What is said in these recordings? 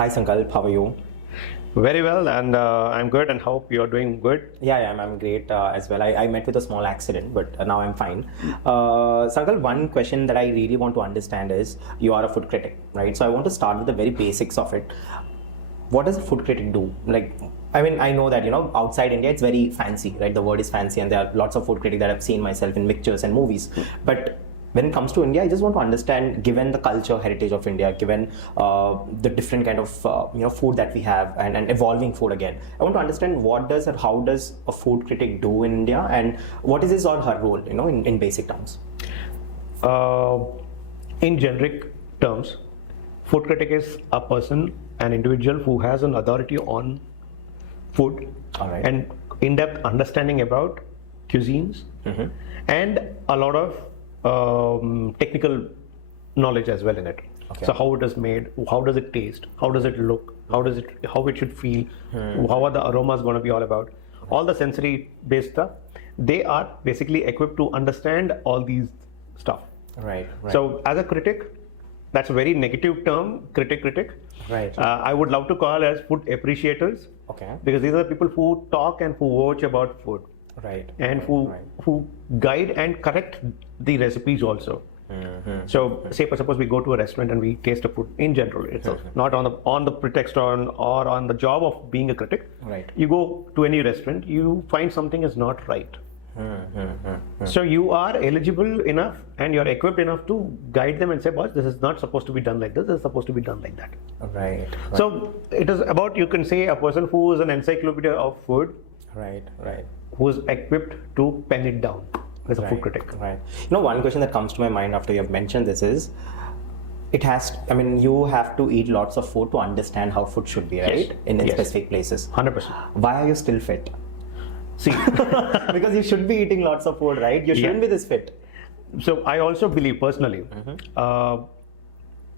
Hi Sankalp, how are you? Very well, and I'm good, and hope you're doing good. Yeah, I'm great as well. I met with a small accident, but now I'm fine. Sankalp, one question that I really want to understand is, you are a food critic, right? So I want to start with the very basics of it. What does a food critic do? I know that, outside India, it's very fancy, right? The word is fancy, and there are lots of food critics that I've seen myself in pictures and movies. But when it comes to India, I just want to understand, given the culture, heritage of India, given the different kind of food that we have and evolving food again, I want to understand how does a food critic do in India, and what is his or her role, in basic terms. In generic terms, food critic is a person, an individual who has an authority on food. All right. And in-depth understanding about cuisines, and a lot of technical knowledge as well in it. Okay. So how it is made, how does it taste, how does it look, how it should feel, how are the aromas going to be all about, all the sensory based stuff. They are basically equipped to understand all these stuff. Right. So as a critic, that's a very negative term, critic. Right. I would love to call as food appreciators. Okay. Because these are the people who talk and who watch about food. Right. And who guide and correct the recipes also. So suppose we go to a restaurant and we taste a food in general itself, not on the pretext or on the job of being a critic. Right. You go to any restaurant, you find something is not right. So you are eligible enough and you're equipped enough to guide them and say, boss, this is not supposed to be done like this is supposed to be done like that. Right. So it is about, you can say, a person who is an encyclopedia of food. Right. Who is equipped to pen it down as a food critic. Right. One question that comes to my mind after you have mentioned this is, you have to eat lots of food to understand how food should be, right? Yes. In specific places. 100%. Why are you still fit? See, because you should be eating lots of food, right? You shouldn't be this fit. So I also believe personally,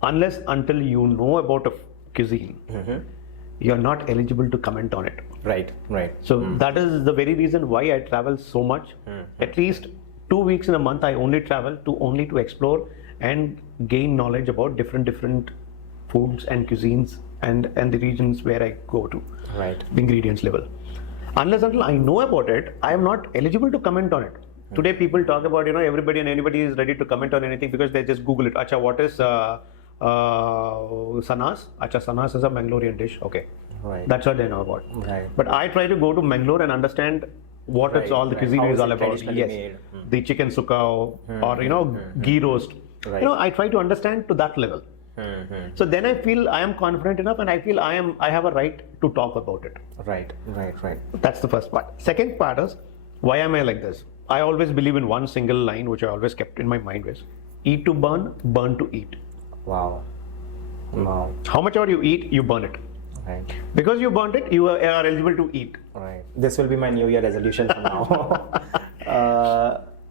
unless until you know about a cuisine, you're not eligible to comment on it. Right. So that is the very reason why I travel so much. At least 2 weeks in a month, I only travel to explore and gain knowledge about different foods and cuisines and the regions where I go to. Right. The ingredients level. Unless until I know about it, I am not eligible to comment on it. Today people talk about, everybody and anybody is ready to comment on anything because they just Google it. Acha, what is Sanas? Acha, Sanas is a Mangalorean dish. Okay. Right. That's what they know about. Right. But I try to go to Mangalore and understand what it's all the cuisine How is all it about. traditionally made? The chicken sukka or ghee roast. Right. I try to understand to that level. So then I feel I am confident enough and I feel I have a right to talk about it. Right. That's the first part. Second part is, why am I like this? I always believe in one single line which I always kept in my mind was, eat to burn, burn to eat. Wow. How much ever you eat, you burn it. Right. Because you burnt it, you are eligible to eat. Right. This will be my New Year resolution from now.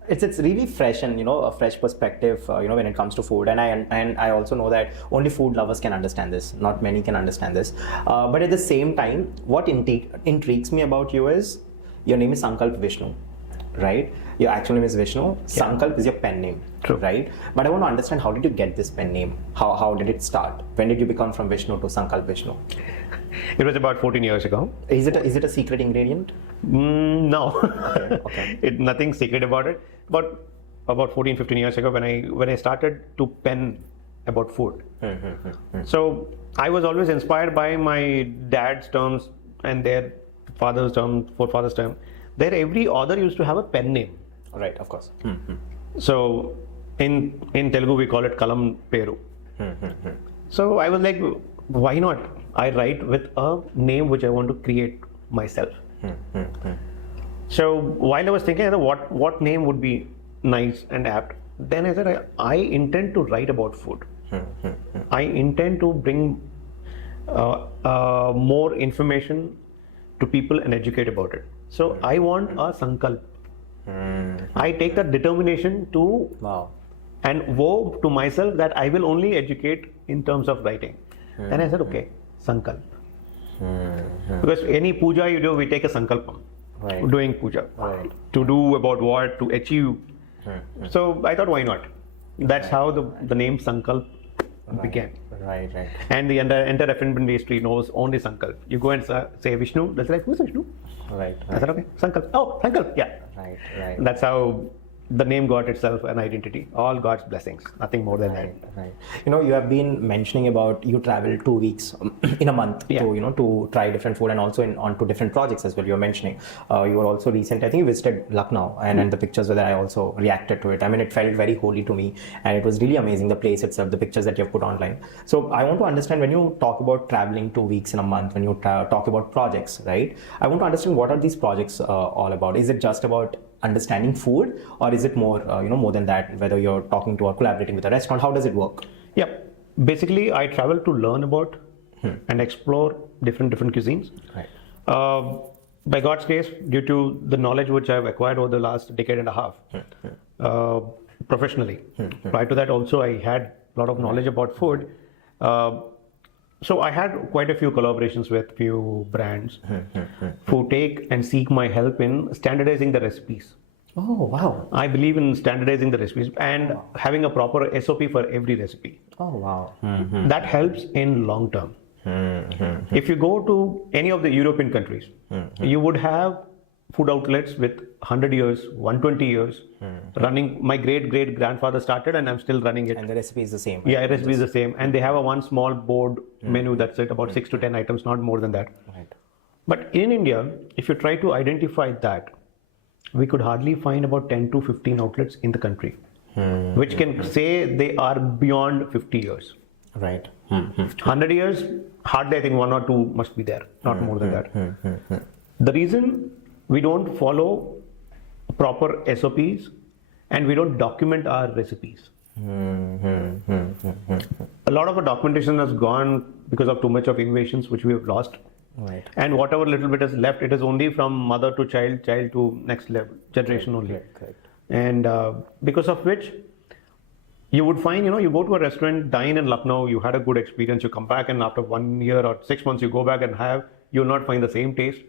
It's really fresh and a fresh perspective when it comes to food, and I also know that only food lovers can understand this. Not many can understand this. But at the same time, what intrigues me about you is your name is Sankalp Vishnu, right? Your actual name is Vishnu. Yeah. Sankalp is your pen name. True. Right? But I want to understand, how did you get this pen name? How did it start? When did you become from Vishnu to Sankalp Vishnu? It was about 14 years ago. Is it a secret ingredient? No. Okay. Nothing secret about it. But about 14-15 years ago, when I started to pen about food. So I was always inspired by my dad's terms and their father's term, forefather's term. There every author used to have a pen name. Right, of course. So in Telugu we call it Kalam Peru. So I was like, why not? I write with a name which I want to create myself. So while I was thinking what name would be nice and apt, then I said I intend to write about food. I intend to bring more information to people and educate about it. So I want a Sankalp. I take that determination to and vow to myself that I will only educate in terms of writing. Then I said, okay, Sankalp. Because any puja you do, we take a Sankalpam. Right. Doing puja. Right. To do about what, to achieve. So I thought, why not? That's how the name Sankalp began. Right. And the entire F&B industry knows only Sankalp. You go and say Vishnu, they're like, who's Vishnu? Right. I said, okay, Sankalp. Oh, Sankalp, yeah. Right. That's how the name got itself an identity. All God's blessings, nothing more than that. Right. You have been mentioning about you travel 2 weeks in a month to to try different food and also onto different projects as well. You're mentioning you were also recent. I think you visited Lucknow and the pictures where I also reacted to it. I mean, it felt very holy to me and it was really amazing. The place itself, the pictures that you've put online. So I want to understand when you talk about traveling 2 weeks in a month, when you talk about projects, right? I want to understand what are these projects all about? Is it just about understanding food, or is it more more than that, whether you're talking to or collaborating with a restaurant? How does it work? Basically I travel to learn about and explore different cuisines. Right. By God's grace, due to the knowledge which I've acquired over the last decade and a half professionally. Prior to that also I had a lot of knowledge about food. So I had quite a few collaborations with few brands who take and seek my help in standardizing the recipes. Oh, wow. I believe in standardizing the recipes and having a proper SOP for every recipe. Oh, wow. That helps in long term. If you go to any of the European countries, you would have food outlets with 100 years, 120 years running. My great grandfather started and I'm still running it. And the recipe is the same. Right? Yeah, recipe is the same. And they have a one small board menu, that's it, about 6 to 10 items, not more than that. Right. But in India, if you try to identify that, we could hardly find about 10 to 15 outlets in the country, which can say they are beyond 50 years. Right. 100 years, hardly I think 1 or 2 must be there, not more than that. The reason we don't follow proper SOPs and we don't document our recipes. A lot of our documentation has gone because of too much of innovations which we have lost. Right. And whatever little bit is left, it is only from mother to child to next level, generation only. Correct. And because of which, you would find, you go to a restaurant, dine in Lucknow, you had a good experience, you come back and after 1 year or 6 months, you go back and have, you'll not find the same taste.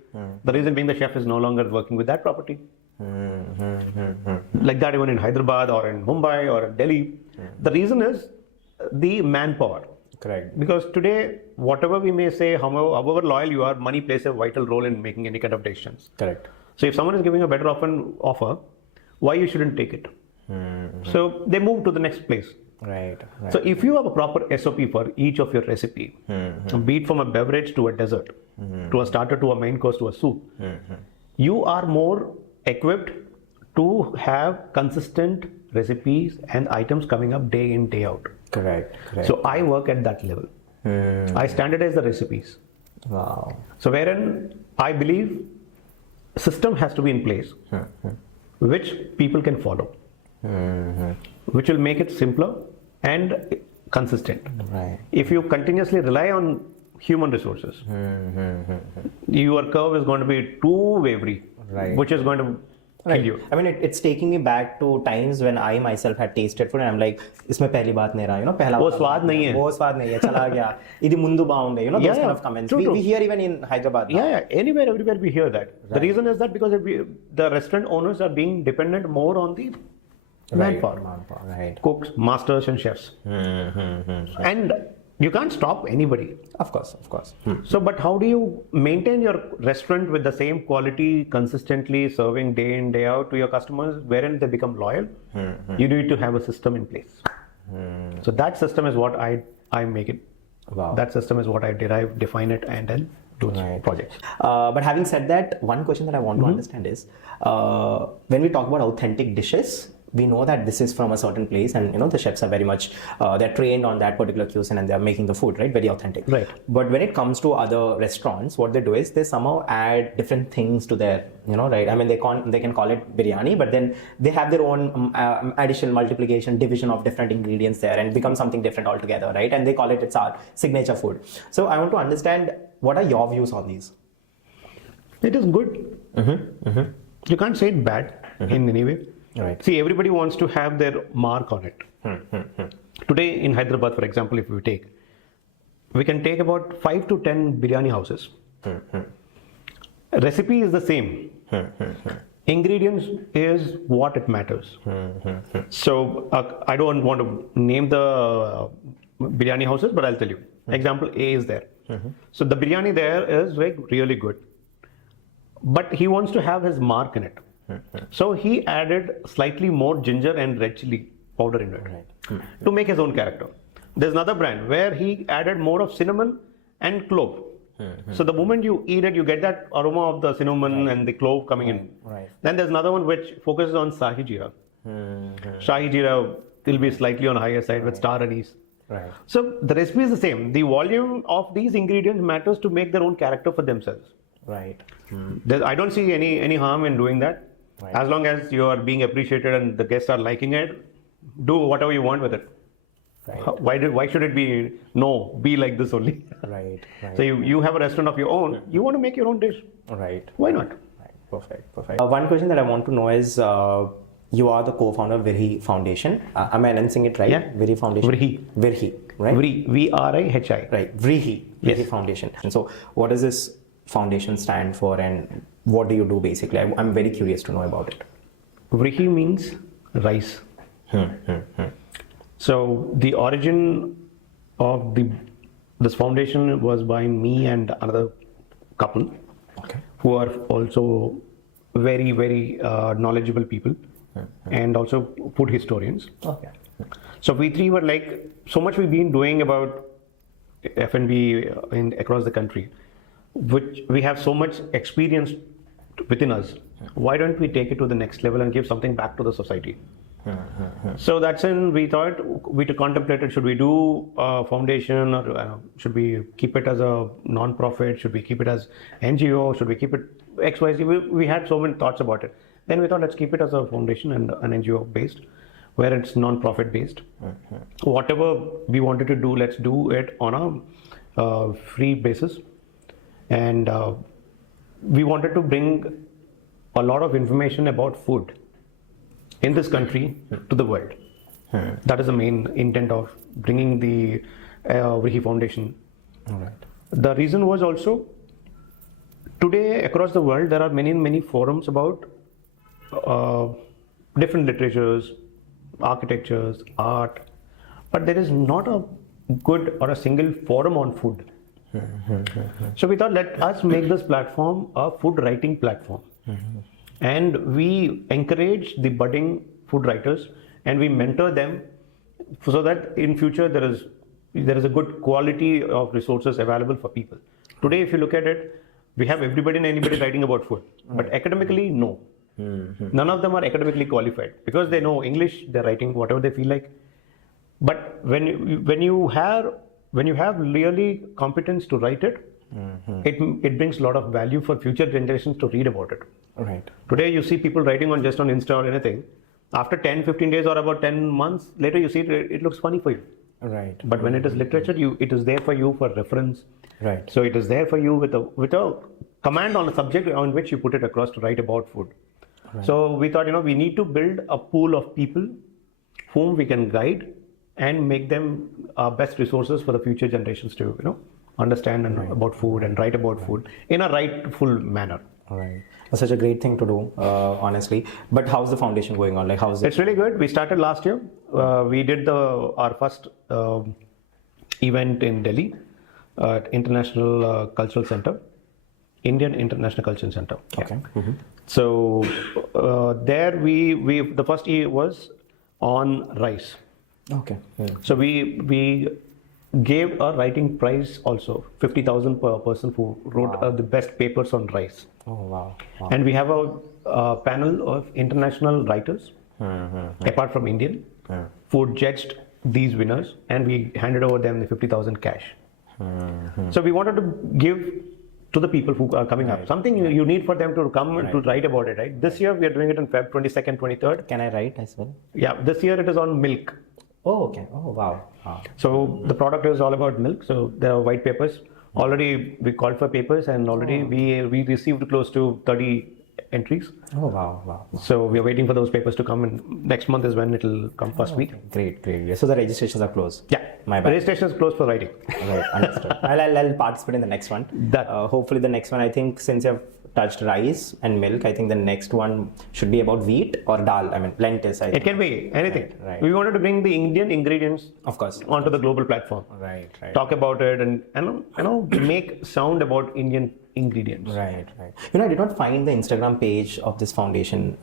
The reason being the chef is no longer working with that property. Like that even in Hyderabad or in Mumbai or in Delhi. The reason is the manpower. Correct. Because today, whatever we may say, however loyal you are, money plays a vital role in making any kind of decisions. Correct. So if someone is giving a better offer, why you shouldn't take it? So they move to the next place. Right. So if you have a proper SOP for each of your recipe, be it from a beverage to a dessert, to a starter to a main course to a soup, you are more equipped to have consistent recipes and items coming up day in, day out. Correct. So I work at that level. I standardize the recipes. Wow. So wherein I believe system has to be in place, which people can follow, which will make it simpler and consistent. Right. If you continuously rely on human resources, your curve is going to be too wavery, which is going to kill you. I mean, it's taking me back to times when I myself had tasted food and I'm like, इसमें पहली बात नहीं रहा, पहला वो स्वाद नहीं है, वो स्वाद नहीं है, चला गया, इदी मुंदु बाउंडे, those kind of comments. We hear even in Hyderabad. Anywhere, everywhere we hear that. The reason is that because the restaurant owners are being dependent more on the manpower, cooks, masters and chefs. And you can't stop anybody. Of course. So, but how do you maintain your restaurant with the same quality, consistently serving day in, day out to your customers, wherein they become loyal? You need to have a system in place. So that system is what I make it. Wow. That system is what I define it, and then do projects. But having said that, one question that I want to understand is, when we talk about authentic dishes, we know that this is from a certain place and the chefs are very much they're trained on that particular cuisine and they're making the food very authentic, but when it comes to other restaurants, what they do is they somehow add different things to their I mean, they can call it biryani, but then they have their own addition, multiplication, division of different ingredients there and become something different altogether, and they call it's our signature food. So I want to understand, what are your views on these? It is good. You can't say it bad in any way. See, everybody wants to have their mark on it. Today in Hyderabad, for example, if we can take about 5 to 10 biryani houses. Recipe is the same. Ingredients is what it matters. So I don't want to name the biryani houses, but I'll tell you. Example A is there. So the biryani there is like really good, but he wants to have his mark in it. So he added slightly more ginger and red chili powder in it to make his own character. There's another brand where he added more of cinnamon and clove. So the moment you eat it, you get that aroma of the cinnamon and the clove coming in. Then there's another one which focuses on Shahi Jeera. Shahi Jeera will be slightly on higher side with star anise. So the recipe is the same. The volume of these ingredients matters to make their own character for themselves. I don't see any harm in doing that. As long as you are being appreciated and the guests are liking it, do whatever you want with it. Why should it be be like this only? So you have a restaurant of your own, you want to make your own dish. Why not? Perfect. One question that I want to know is, you are the co-founder of VRIHI Foundation. Am I announcing it right? Yeah. VRIHI Foundation. VRIHI, right? VRIHI. Right. VRIHI Foundation. And so, what does this foundation stand for, and what do you do basically? I'm very curious to know about it. VRIHI means rice. So the origin of this foundation was by me and another couple, who are also very, very knowledgeable people, and also food historians. So we three were like, so much we've been doing about F&B across the country, which we have so much experience within us. Why don't we take it to the next level and give something back to the society? So that's when we thought, we contemplated, should we do a foundation, or should we keep it as a non-profit? Should we keep it as NGO? Should we keep it XYZ? We had so many thoughts about it. Then we thought, let's keep it as a foundation and an NGO based, where it's non-profit based. Whatever we wanted to do, let's do it on a free basis. And we wanted to bring a lot of information about food in this country to the world. That is the main intent of bringing the VRIHI Foundation. The reason was also, today across the world there are many forums about different literatures, architectures, art, but there is not a good or a single forum on food. So we thought, let us make this platform a food writing platform. And we encourage the budding food writers and we mentor them, so that in future there is a good quality of resources available for people. Today, if you look at it, we have everybody and anybody writing about food, but academically, no. None of them are academically qualified, because they know English, they're writing whatever they feel like. But when you have really competence to write it, it brings a lot of value for future generations to read about it. Today you see people writing on Insta or anything. After 10-15 days or about 10 months later, you see it looks funny for you. But when it is literature, it is there for you for reference. So it is there for you with a command on a subject on which you put it across to write about food. So we thought, we need to build a pool of people whom we can guide and make them our best resources for the future generations to, understand about food and write about food in a rightful manner. That's such a great thing to do, honestly. But how's the foundation going on? Like, how's it? It's really good. We started last year. We did our first event in Delhi, at International Cultural Center, Indian International Cultural Center. So there we the first year was on rice. So we gave a writing prize also, 50,000 per person who wrote the best papers on rice. And we have a panel of international writers, apart from Indian, who judged these winners, and we handed over them the 50,000 cash. So we wanted to give to the people who are coming up something you need for them to come and to write about it. This year we are doing it on Feb 22nd, 23rd. Can I write as well? Yeah, this year it is on milk. So the product is all about milk. So there are white papers. Already we called for papers, and already we received close to 30 entries. So we are waiting for those papers to come, and next month is when it will come, first week. Great. So the registrations are closed. Yeah, my bad. Registration is closed for writing. Understood. I'll participate in the next one. Hopefully the next one, I think, since you've touched rice and milk. I think the next one should be about wheat or dal. I mean, lentils. It can be anything. Right. We wanted to bring the Indian ingredients, Of course. onto the global platform. Right. Talk about it and make sound about Indian ingredients. Right. I did not find the Instagram page of this foundation.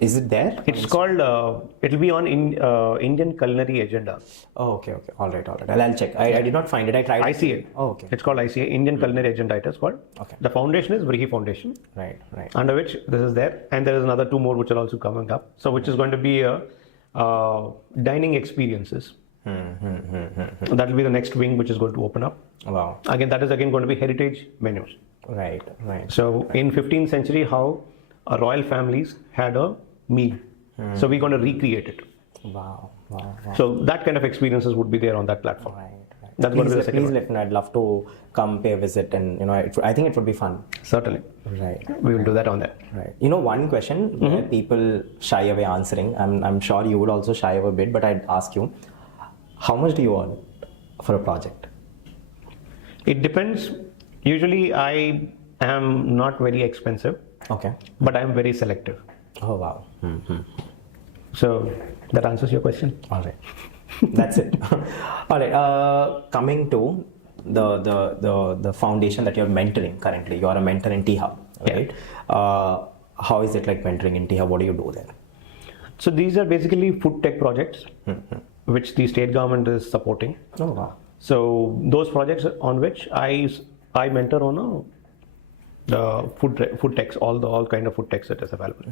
Is it there? It's called. It'll be on Indian Culinary Agenda. Oh, okay. All right. I'll check. I did not find it. I tried. ICA. Oh, okay. It's called ICA, Indian Culinary Agenda. It is called. Okay. The foundation is VRIHI Foundation. Right. Under which this is there, and there is another 2 more which are also coming up. So which is going to be dining experiences. That will be the next wing which is going to open up. Wow. Again, that is going to be heritage menus. Right. So in 15th century, how royal families had a meal. So we're going to recreate it. Wow. So that kind of experiences would be there on that platform. Right. That's going to be the second Please one. let me know. I'd love to come pay a visit, and I think it would be fun. Certainly. Right. We will do that on that. Right. One question where people shy away answering. I'm sure you would also shy away a bit, but I'd ask you, how much do you earn for a project? It depends. Usually I am not very expensive, Okay. but I am very selective. Oh wow. So that answers your question. All right. That's it. All right. Coming to the foundation that you're mentoring currently. You are a mentor in T Hub, right? How is it like mentoring in T Hub? What do you do there? So these are basically food tech projects, which the state government is supporting. Oh wow. So those projects on which I mentor on the food techs, all kind of food techs that is available.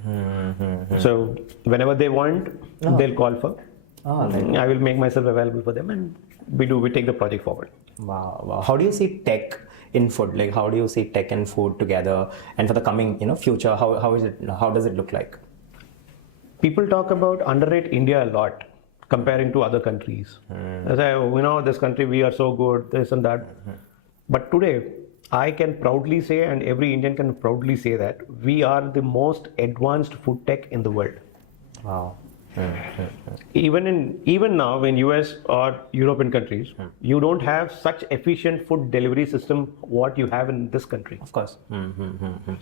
So whenever they want, they'll call for. I will make myself available for them, and we take the project forward. Wow. How do you see tech in food? Like, how do you see tech and food together? And for the coming, future, how is it? How does it look like? People talk about underrate India a lot, comparing to other countries. They say, this country, we are so good, this and that. But today, I can proudly say, and every Indian can proudly say, that we are the most advanced food tech in the world. Wow. Even now in US or European countries, you don't have such efficient food delivery system what you have in this country. Of course.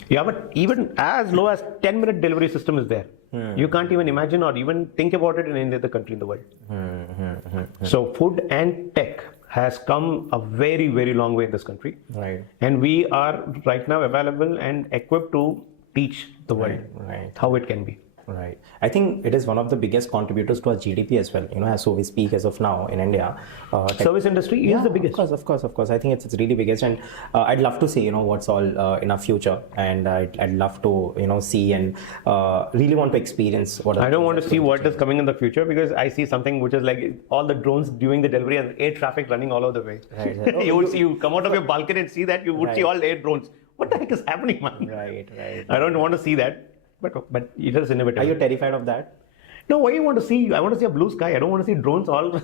Yeah, but even as low as 10-minute delivery system is there. You can't even imagine or even think about it in any other country in the world. So food and tech has come a very, very long way in this country. Right. And we are right now available and equipped to teach the world how it can be. Right. I think it is one of the biggest contributors to our GDP as well. So we speak as of now in India. Service industry is the biggest. Of course. I think it's really biggest, and I'd love to see what's all in our future, and I'd love to see and really want to experience what. I don't want to see what is coming in the future, because I see something which is like all the drones doing the delivery and air trappic running all over the way. Right. You come out of your balcony and see that, you would see all air drones. What the heck is happening, man? Right. I don't want to see that. But it is innovative. Are you terrified of that? No, what do you want to see? I want to see a blue sky. I don't want to see drones all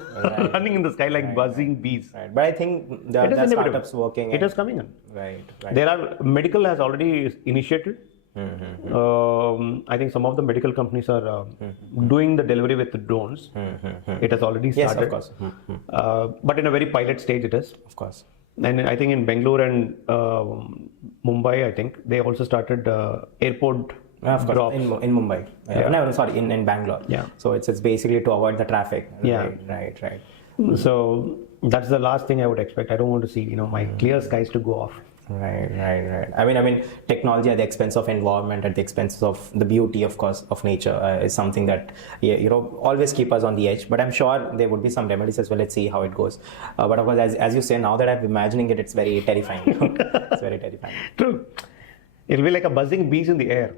running in the sky like buzzing bees. Right. But I think the startups working. It is coming in. Right. There are, medical has already initiated. I think some of the medical companies are doing the delivery with the drones. It has already started. Yes, of course. But in a very pilot stage it is. Of course. And I think in Bangalore and Mumbai, I think they also started airport. Of course, drops. in Mumbai. No, sorry, in Bangalore. Yeah. So it's basically to avoid the traffic. Yeah. Right. So that's the last thing I would expect. I don't want to see my clear skies to go off. Right. I mean, technology at the expense of environment, at the expense of the beauty, of course, of nature is something that always keep us on the edge. But I'm sure there would be some remedies as well. Let's see how it goes. But of course, as you say, now that I'm imagining it, it's very terrifying. It's very terrifying. True. It'll be like a buzzing bees in the air.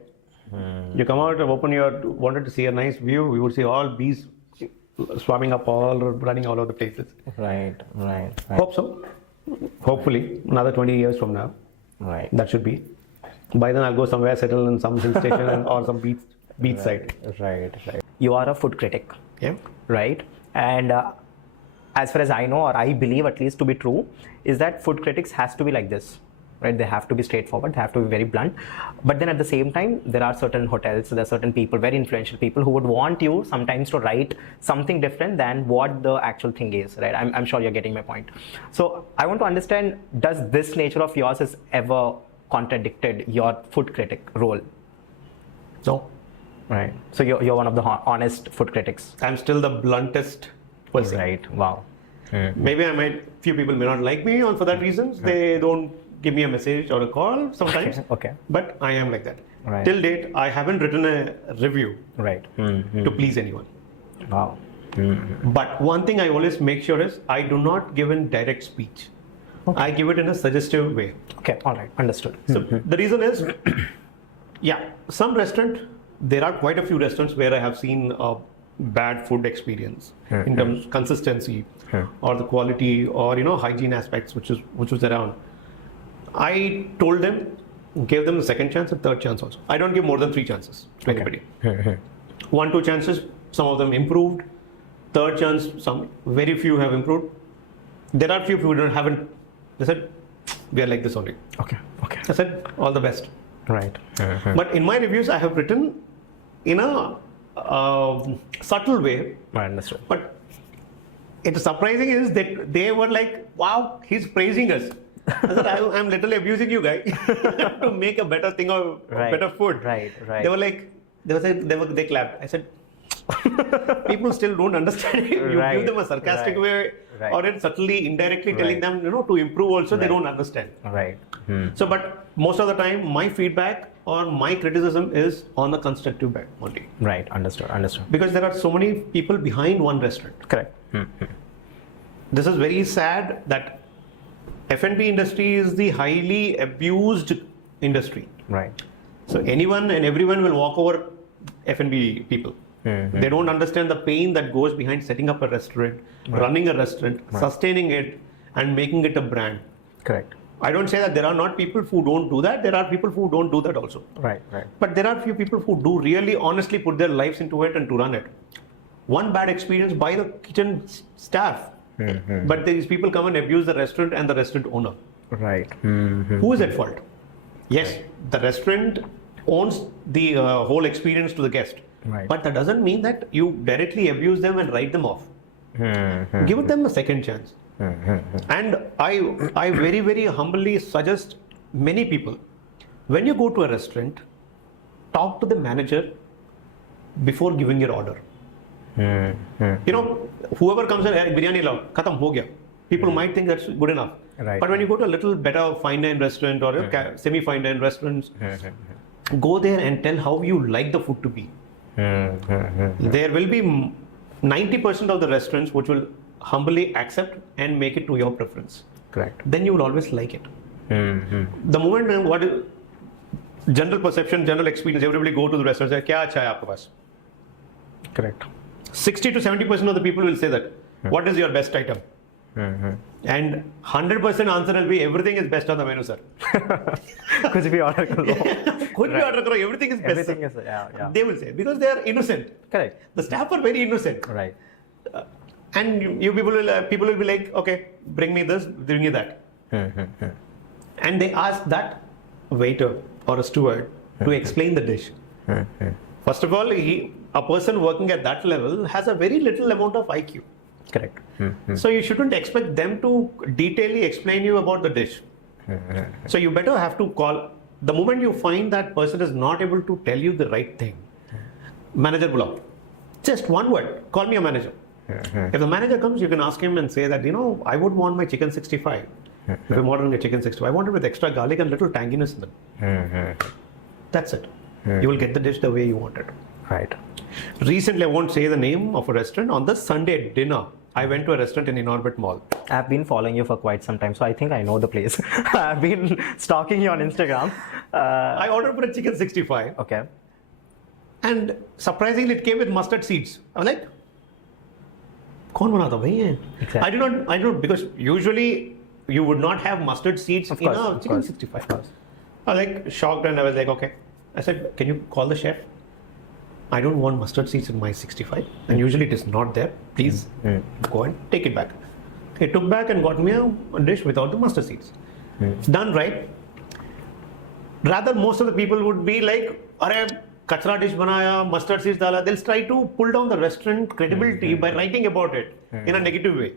You come out, wanted to see a nice view, you would see all bees swarming up, running all over the places. Right. Hope so. Hopefully, another 20 years from now. Right. That should be. By then, I'll go somewhere, settle in some hill station or some beach side. Right. You are a food critic. Yeah. Right. And as far as I know, or I believe at least to be true, is that food critics has to be like this. Right, they have to be straightforward, they have to be very blunt, but then at the same time there are certain hotels, there are certain people, very influential people, who would want you sometimes to write something different than what the actual thing is, right? I'm sure you're getting my point. So I want to understand, does this nature of yours is ever contradicted your food critic role? No. Right. So you're one of the honest food critics. I'm still the bluntest person. Right. Wow. Maybe few people may not like me, and for that reasons, they don't give me a message or a call sometimes. Okay. But I am like that. Right. Till date, I haven't written a review Right. to please anyone. Wow. But one thing I always make sure is I do not give in direct speech. Okay. I give it in a suggestive way. Okay. All right. Understood. So the reason is, some restaurant, there are quite a few restaurants where I have seen a bad food experience in terms of consistency or the quality or hygiene aspects which was around. I told them, gave them a second chance, a third chance also. I don't give more than 3 chances to anybody. 1, 2 chances, some of them improved. Third chance, some very few have improved. There are few who haven't. They said, we are like this only. Okay. I said, all the best. Right. But in my reviews, I have written in a subtle way. I understood. But it's surprising is that they were like, wow, he's praising us. I said, I'm literally abusing you guys to make a better thing or better food. Right. They were like, they clapped. I said, people still don't understand. You give them a sarcastic way or it's subtly, indirectly telling them, to improve also, they don't understand. Right. So, but most of the time, my feedback or my criticism is on the constructive bed only. Right. Understood. Because there are so many people behind one restaurant. Correct. This is very sad that F&B industry is the highly abused industry. Right. So anyone and everyone will walk over F&B people. They don't understand the pain that goes behind setting up a restaurant, running a restaurant, sustaining it, and making it a brand. Correct. I don't say that there are not people who don't do that. There are people who don't do that also. Right. But there are few people who do really honestly put their lives into it and to run it. One bad experience by the kitchen staff. But these people come and abuse the restaurant and the restaurant owner. Right. Who is at fault? Yes, the restaurant owns the whole experience to the guest. Right. But that doesn't mean that you directly abuse them and write them off. Give them a second chance. And I very, very humbly suggest many people, when you go to a restaurant, talk to the manager before giving your order. Whoever comes in, biryani lao, khatam ho gaya. People might think that's good enough. Right. But when you go to a little better fine dine restaurant or semi-fine dine restaurants, go there and tell how you like the food to be. There will be 90% of the restaurants which will humbly accept and make it to your preference. Correct. Then you will always like it. The moment what is general perception, general experience, everybody go to the restaurant and say, kya acha hai aapke paas? Correct. 60 to 70% of the people will say that. What is your best item? And 100% answer will be everything is best on the menu, sir. Kuch bhi order karo. Kuch bhi order karo, everything is best. Everything is, yeah. They will say because they are innocent. Correct. The staff are very innocent. Right. And you people will be like, okay, bring me this, bring me that. And they ask that waiter or a steward to explain the dish. First of all, a person working at that level has a very little amount of IQ. Correct. So you shouldn't expect them to detailedly explain you about the dish. So you better have to call. The moment you find that person is not able to tell you the right thing, manager bulao. Just one word, call me a manager. If the manager comes, you can ask him and say that, I would want my chicken 65. If I'm ordering a chicken 65, I want it with extra garlic and little tanginess in them. That's it. You will get the dish the way you want it. Right. Recently, I won't say the name of a restaurant. On the Sunday dinner, I went to a restaurant in Inorbit Mall. I've been following you for quite some time, so I think I know the place. I've been stalking you on Instagram. I ordered for a chicken 65. Okay. And surprisingly, it came with mustard seeds. I was like, "Kaun banata bhai ye?" Exactly. I did not, because usually you would not have mustard seeds in a chicken 65. I was like shocked and I was like, okay. I said, can you call the chef? I don't want mustard seeds in my 65. And usually it is not there. Please go and take it back. He took back and got me a dish without the mustard seeds. Done right. Rather, most of the people would be like, "Arey, kachra dish banaya, mustard seeds dala." They'll try to pull down the restaurant credibility by writing about it in a negative way.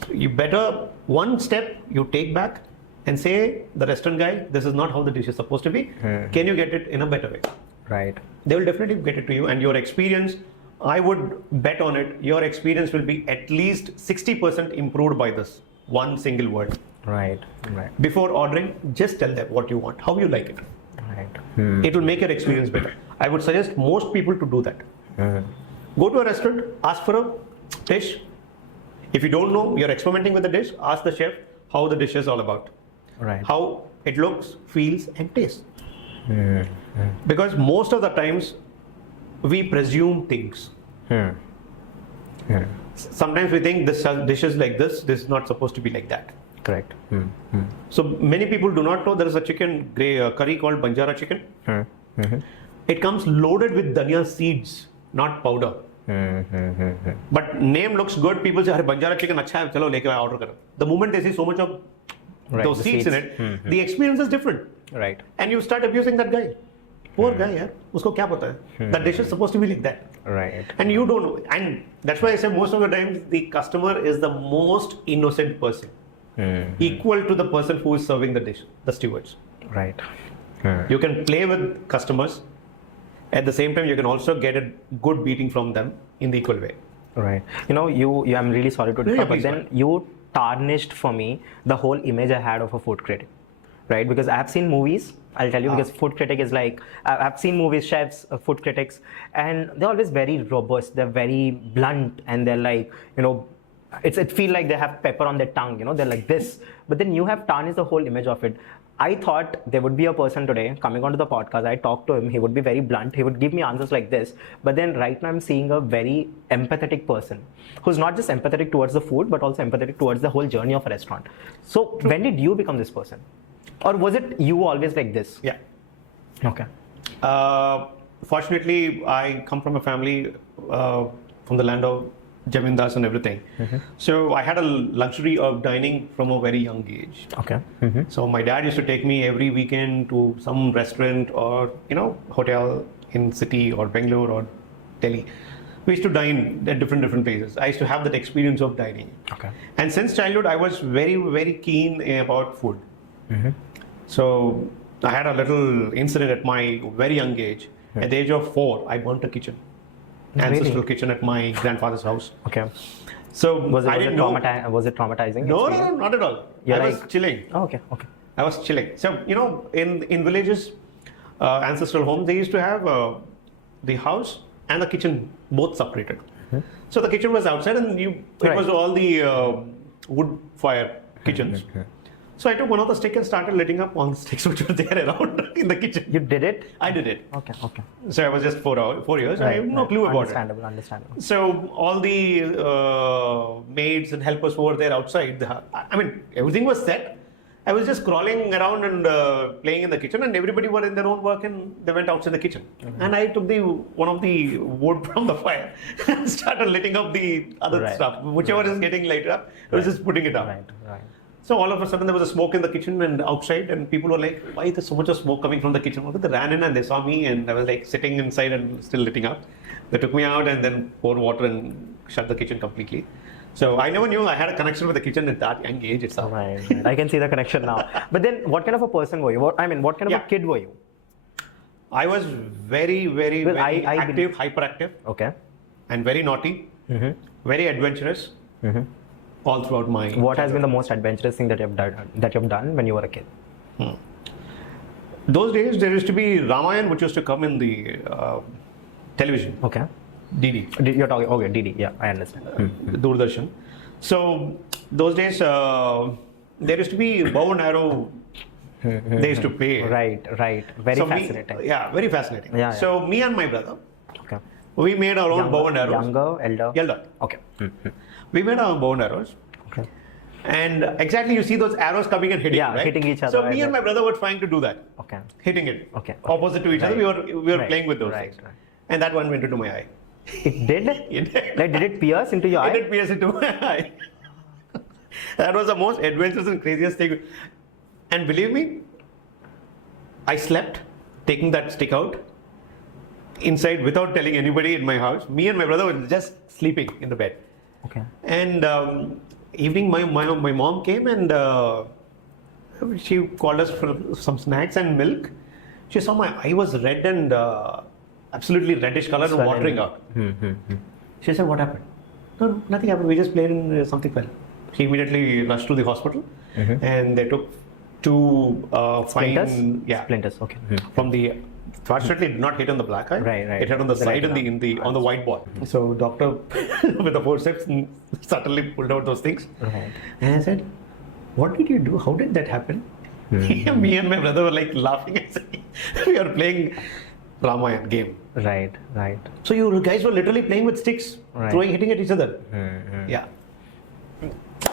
So you better, one step you take back and say the restaurant guy, this is not how the dish is supposed to be. Can you get it in a better way? Right. They will definitely get it to you, and your experience, I would bet on it, your experience will be at least 60% improved by this one single word. Right. Before ordering, just tell them what you want, how you like it. Right. It will make your experience better. I would suggest most people to do that. Go to a restaurant, ask for a dish. If you don't know, you're experimenting with the dish, ask the chef how the dish is all about. Right. How it looks, feels, and tastes. Because most of the times, we presume things. Sometimes we think this dish is like this is not supposed to be like that. Correct. So many people do not know there is a chicken curry called Banjara chicken. It comes loaded with dhania seeds, not powder. But name looks good. People say, "Arey, Banjara chicken acha hai, chalo leke order karo." The moment they see so much of those seeds in it, the experience is different. Right. And you start abusing that guy. Poor guy, yaar. Usko kya pata hai? That dish is supposed to be like that. Right. And you don't know. And that's why I say most of the times the customer is the most innocent person. Equal to the person who is serving the dish, the stewards. Right. You can play with customers. At the same time, you can also get a good beating from them in the equal way. Right. You I'm really sorry to interrupt, but then you tarnished for me the whole image I had of a food critic. Right? Because I have seen movies, I'll tell you, because food critic is like, I've seen movies, chefs, food critics, and they're always very robust, they're very blunt, and they're like, it feels like they have pepper on their tongue, they're like this. But then you have tarnished the whole image of it. I thought there would be a person today coming onto the podcast. I talked to him. He would be very blunt. He would give me answers like this. But then right now I'm seeing a very empathetic person who's not just empathetic towards the food, but also empathetic towards the whole journey of a restaurant. So when did you become this person? Or was it you always like this? Yeah. Okay. Fortunately, I come from a family from the land of Jamindars and everything. So I had a luxury of dining from a very young age. Okay. So my dad used to take me every weekend to some restaurant or hotel in city or Bangalore or Delhi. We used to dine at different places. I used to have that experience of dining. Okay. And since childhood, I was very, very keen about food. So I had a little incident at my very young age. At the age of 4, I burnt a kitchen. Ancestral kitchen at my grandfather's house. Okay. So was it was it traumatizing? No, not at all. I was chilling. Oh, okay. I was chilling. So in villages, ancestral homes, they used to have the house and the kitchen both separated. So the kitchen was outside, and it was all the wood fire kitchens. So I took one of the sticks and started lighting up all the sticks which were there around in the kitchen. You did it? I did it. Okay. So I was just 4 years. I have no clue about it. Understandable. So all the maids and helpers who were there outside, everything was set. I was just crawling around and playing in the kitchen, and everybody were in their own work, and they went outside the kitchen. And I took one of the wood from the fire and started lighting up the other stuff. Whichever is getting lighted up, I was just putting it up. Right. So all of a sudden there was a smoke in the kitchen and outside, and people were like, "Why is there so much of smoke coming from the kitchen?" They ran in and they saw me, and I was like sitting inside and still lighting up. They took me out and then poured water and shut the kitchen completely. So I never knew I had a connection with the kitchen at that young age itself. Right. I can see the connection now. But then, what kind of a person were you? What kind of a kid were you? I was very, very, very active, hyperactive. Okay. And very naughty. Very adventurous. All throughout my. What has been the most adventurous thing that you've done when you were a kid? Those days there used to be Ramayan, which used to come in the television. Okay. DD. You're talking. Okay, DD. Yeah, I understand. Doordarshan. So those days there used to be bow and arrow. They used to play. Right. Very fascinating. Very fascinating. Yeah. So me and my brother. Okay. We made our own bow and arrows. Younger, elder. Elder. Okay. We made our own bow and arrows. Okay. And exactly, you see those arrows coming and hitting, right? Hitting each other. So me and my brother were trying to do that. Okay. Hitting it. Okay. Opposite to each other, we were playing with those things. Right. And that one went into my eye. It did? It did. Like, did it pierce into your eye? It did pierce into my eye. That was the most adventurous and craziest thing. And believe me, I slept taking that stick out inside without telling anybody in my house. Me and my brother were just sleeping in the bed. Okay. And evening, my mom came and She called us for some snacks and milk. She saw my eye was red and absolutely reddish color and watering out. She said, "What happened?" No, nothing happened. We just played in something fell. She immediately rushed to the hospital, and they took 2 Splinters? fine, Splinters, okay. from the. Fortunately, it did not hit on the black eye. Right. It hit on the side right and on the white ball. So doctor with the forceps subtly pulled out those things. Right. And I said, "What did you do? How did that happen?" Me and my brother were like laughing and saying, "We are playing Ramayan game." Right. So you guys were literally playing with sticks, hitting at each other. Yeah.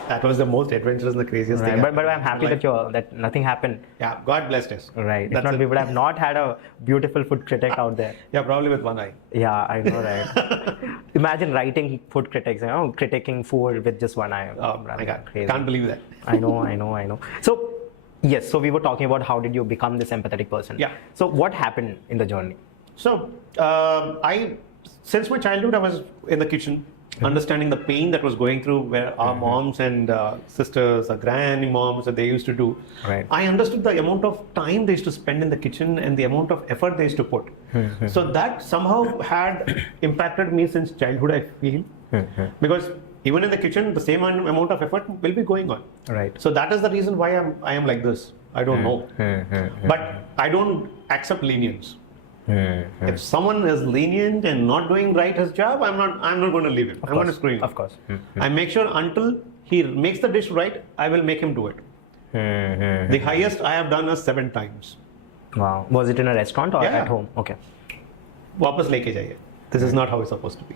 That was the most adventurous and the craziest thing. But I'm happy that nothing happened. Yeah, God blessed us. Right. If That's not, it. we would have not had a beautiful food critic out there. Yeah, probably with one eye. Yeah, I know, right? Imagine writing food critics, critiquing food with just one eye. Oh my God, crazy. can't believe that. I know. So, yes, so we were talking about how did you become this empathetic person. Yeah. So what happened in the journey? So, since my childhood, I was in the kitchen, understanding the pain that was going through where our moms and sisters, our granny moms, that they used to do. Right. I understood the amount of time they used to spend in the kitchen and the amount of effort they used to put. So that somehow had impacted me since childhood, I feel. Because even in the kitchen, the same amount of effort will be going on. Right. So that is the reason why I am like this. I don't know. But I don't accept lenience. If someone is lenient and not doing right his job, I'm not going to leave him. I'm going to screw him. Of course. I make sure until he makes the dish right, I will make him do it. The highest I have done is 7 times. Wow. Was it in a restaurant or Yeah. at home? Okay. Wapas leke jaiye. This is not how it's supposed to be.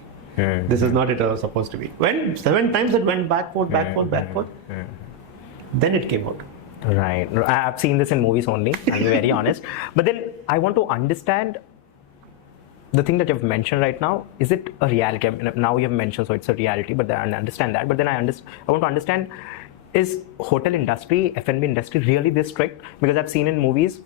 This is not it was supposed to be. When 7 times it went back, forth, then it came out. Right. I've seen this in movies only, I'll be very honest. But then I want to understand the thing that you've mentioned right now. Is it a reality? I mean, now you have mentioned, so it's a reality, but I understand that. But then I want to understand, is hotel industry, F&B industry really this strict? Because I've seen in movies,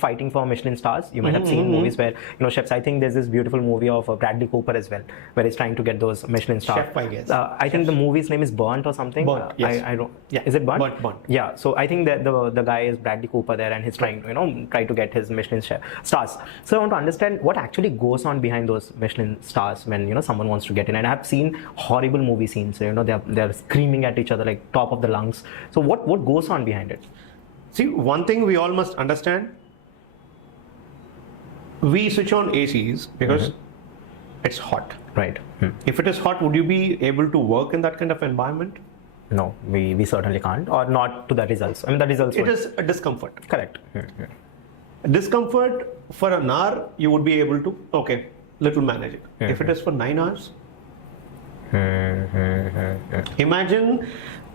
fighting for Michelin stars. You might have seen movies where, chefs, I think there's this beautiful movie of Bradley Cooper as well, where he's trying to get those Michelin stars. Chef, I guess. I think the movie's name is Burnt or something. Burnt, yes. I don't. Yeah. Is it Burnt? Burnt. Yeah. So I think that the guy is Bradley Cooper there, and he's trying, try to get his Michelin stars. So I want to understand what actually goes on behind those Michelin stars when someone wants to get in. And I've seen horrible movie scenes. They're screaming at each other like top of the lungs. So what goes on behind it? See, one thing we all must understand. We switch on ACs because it's hot. Right. If it is hot, would you be able to work in that kind of environment? No, we certainly can't, or not to the results. I mean, the results. It is a discomfort. Correct. Discomfort for an hour, you would be able to, little manage it. If it is for 9 hours, imagine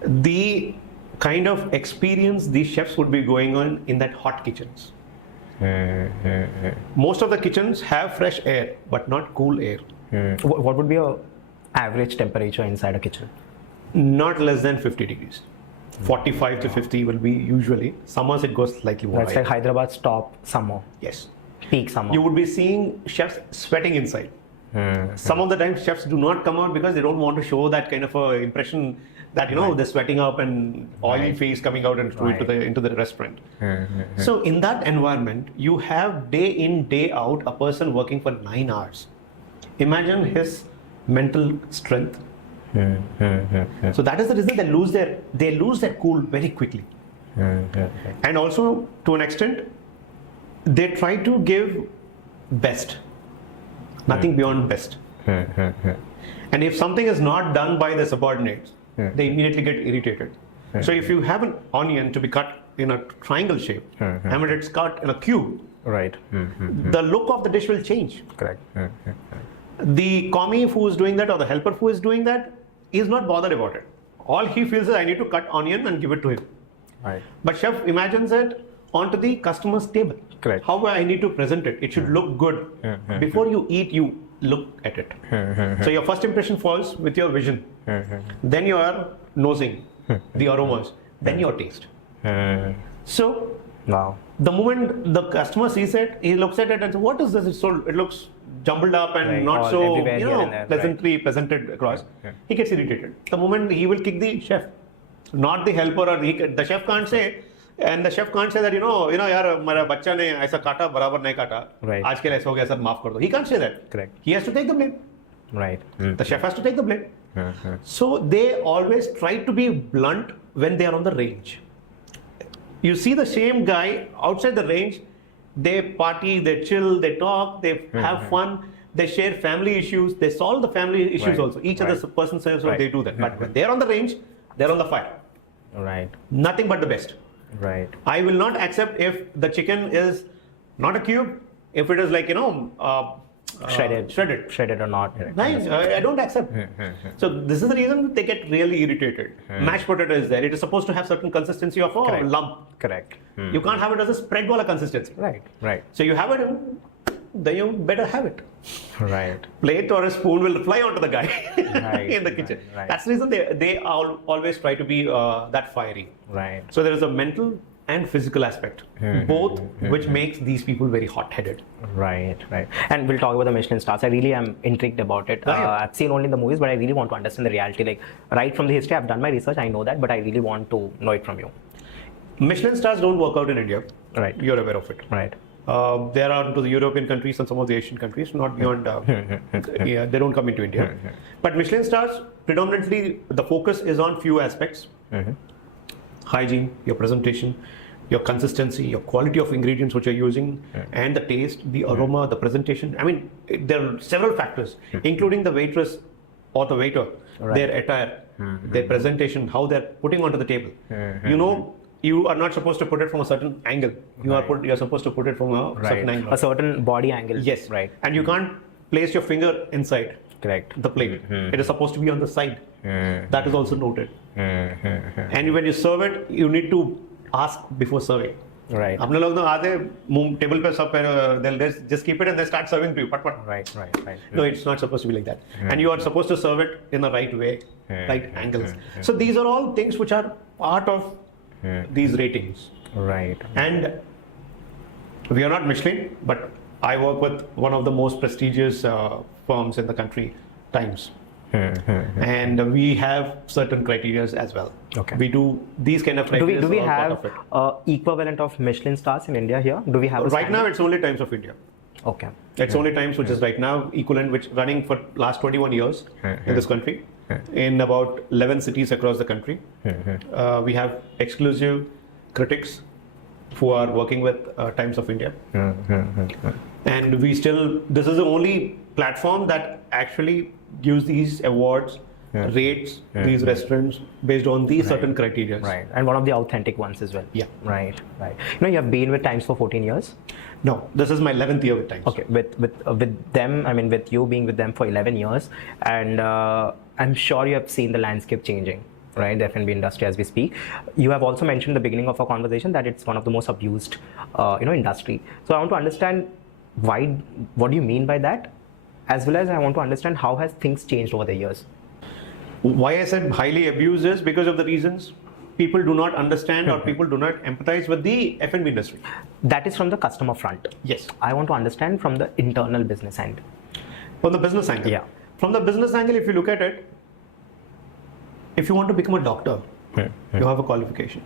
the kind of experience these chefs would be going on in that hot kitchens. Most of the kitchens have fresh air, but not cool air. What would be a average temperature inside a kitchen? Not less than 50 degrees. 45 to 50 will be usually. Summers it goes slightly more. That's like Hyderabad's top summer. Yes. Peak summer. You would be seeing chefs sweating inside. Some of the time chefs do not come out because they don't want to show that kind of a impression that they're sweating up and oily face coming out and through into the restaurant. So in that environment, you have day in, day out a person working for 9 hours. Imagine his mental strength. So that is the reason they lose their cool very quickly. And also to an extent, they try to give best. Nothing beyond best. And if something is not done by the subordinates, they immediately get irritated. So if you have an onion to be cut in a triangle shape, and when it's cut in a cube, right, the look of the dish will change. Correct. The commie who is doing that or the helper who is doing that is not bothered about it. All he feels is I need to cut onion and give it to him. Right. But chef imagines it onto the customer's table. Correct. How I need to present it. It should look good. Before you eat, you look at it. So your first impression falls with your vision. Then you are nosing the aromas. Then your taste. So Wow. the moment the customer sees it, he looks at it and says, "What is this? It looks jumbled up and Right, not all so everywhere, here and there, pleasantly presented across." He gets irritated. The moment he will kick the chef, not the helper, or the chef can't say, And the chef can't say that, यार मेरा बच्चा ने ऐसा काटा बराबर नहीं काटा. Right. आज के लिए ऐसा हो गया सर माफ कर दो. He can't say that. Correct. He has to take the blame. Right. The chef has to take the blame. So they always try to be blunt when they are on the range. You see the same guy outside the range, they party, they chill, they talk, they have fun, they share family issues, they solve the family issues Right. also. Each other person says, so Right. they do that. But when they're on the range, they're on the fire. Right. Nothing but the best. Right. I will not accept if the chicken is not a cube, if it is like, Shredded or not. Nice. I don't accept. So this is the reason they get really irritated. Mashed potato is there. It is supposed to have certain consistency of a Correct. lump. Correct. You can't have it as a spread wala consistency. Right. Right. So you have it, then you better have it. Right. Plate or a spoon will fly onto the guy Right, in the kitchen. right. That's the reason they always try to be that fiery. Right. So there is a mental and physical aspect, both which makes these people very hot-headed. Right, right. And we'll talk about the Michelin stars. I really am intrigued about it. I've seen only the movies, but I really want to understand the reality. Like right from the history, I've done my research. I know that, but I really want to know it from you. Michelin stars don't work out in India. Right. You're aware of it. Right. There are to the European countries and some of the Asian countries, not beyond. Yeah, they don't come into India. But Michelin stars, predominantly, the focus is on few aspects: hygiene, your presentation, your consistency, your quality of ingredients which you're using, and the taste, the aroma, the presentation. I mean, there are several factors, including the waitress or the waiter, their attire, their presentation, how they're putting onto the table. You are not supposed to put it from a certain angle. You're supposed to put it from a certain angle. A certain body angle. Yes. Right. And you can't place your finger inside Correct. the plate. It is supposed to be on the side. That is also noted. And when you serve it, you need to ask before serving. Right. अपने लोग तो आते table पे सब they'll just keep it and they start serving to you. Right. No, it's not supposed to be like that. And you are supposed to serve it in the right way, right angles. So these are all things which are part of these ratings. Right. And we are not Michelin, but I work with one of the most prestigious firms in the country, Times. And we have certain criteria as well. Okay. We do these kind of criteria. Do we have equivalent of Michelin stars in India here? Do we have right now? It's only Times of India. Okay. It's only Times which is right now equivalent, which running for last 21 years in this country, in about 11 cities across the country. We have exclusive critics who are working with Times of India. And this is the only platform that actually gives these awards, rates these restaurants based on these certain criteria. Right. And one of the authentic ones as well. Yeah. Right. You have been with Times for 14 years? No, this is my 11th year with Times. Okay. With them, I mean, with you being with them for 11 years, and I'm sure you have seen the landscape changing. Right, the F&B industry as we speak. You have also mentioned in the beginning of our conversation that it's one of the most abused, industry. So I want to understand what do you mean by that, as well as I want to understand how has things changed over the years. Why I said highly abused is because of the reasons people do not understand or people do not empathize with the F&B industry. That is from the customer front. Yes. I want to understand from the internal business end. From the business angle. Yeah. From the business angle, if you look at it, if you want to become a doctor, you have a qualification.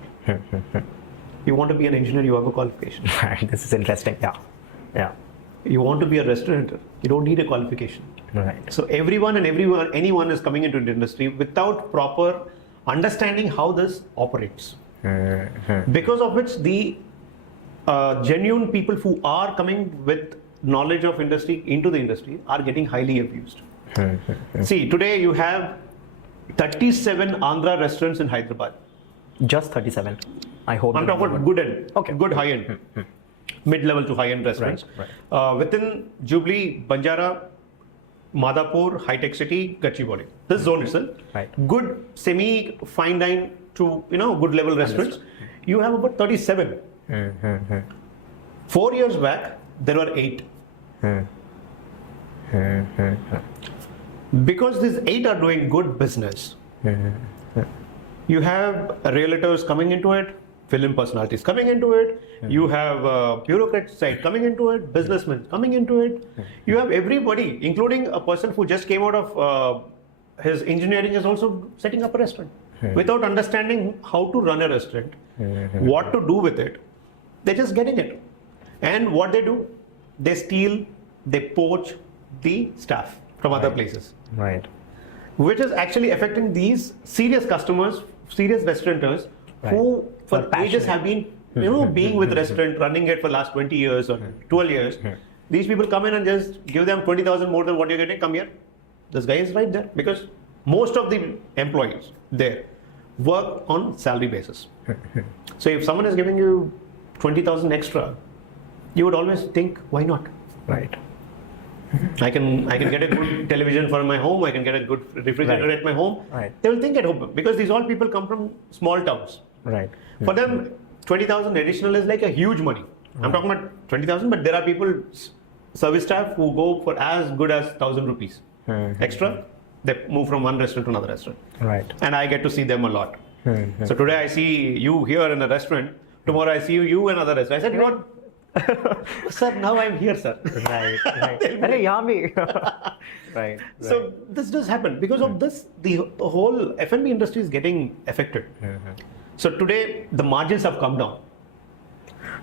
You want to be an engineer, you have a qualification. Right. This is interesting. Yeah. You want to be a restaurateur, you don't need a qualification. Right. So anyone is coming into the industry without proper understanding how this operates. Because of which the genuine people who are coming with knowledge of industry into the industry are getting highly abused. See, today you have 37 Andhra restaurants in Hyderabad. Just 37. I hope. I'm talking about good end. Okay. Good high end. Mid-level to high end restaurants. Right. Within Jubilee, Banjara, Madhapur, High Tech City, Gachibowli. This zone itself. Right. Good semi fine dine to good level restaurants. You have about 37. 4 years back, there were 8. Because these 8 are doing good business, you have realtors coming into it, film personalities coming into it, you have bureaucrats side coming into it, businessmen coming into it, you have everybody, including a person who just came out of his engineering is also setting up a restaurant. without understanding how to run a restaurant, what to do with it. They're just getting it. And what they do, they steal, they poach the staff from other places. Right. Which is actually affecting these serious customers, serious restaurateurs who for ages have been, being with the restaurant, running it for last 20 years or 12 years. These people come in and just give them 20,000 more than what you're getting. Come here. This guy is right there, because most of the employees there work on salary basis. So if someone is giving you 20,000 extra, you would always think, why not? Right. I can get a good television for my home. I can get a good refrigerator at my home. Right. They will think at home, because these all people come from small towns. Right. For them, 20,000 additional is like a huge money. I'm talking about 20,000, but there are people, service staff, who go for as good as 1,000 rupees extra. They move from one restaurant to another restaurant. Right. And I get to see them a lot. So today I see you here in a restaurant. Tomorrow I see you in another restaurant. I said, you know what? Sir, now I'm here, sir. Right. Right. Yummy. Right. So this does happen. Because of this, the whole F&B industry is getting affected. So today the margins have come down.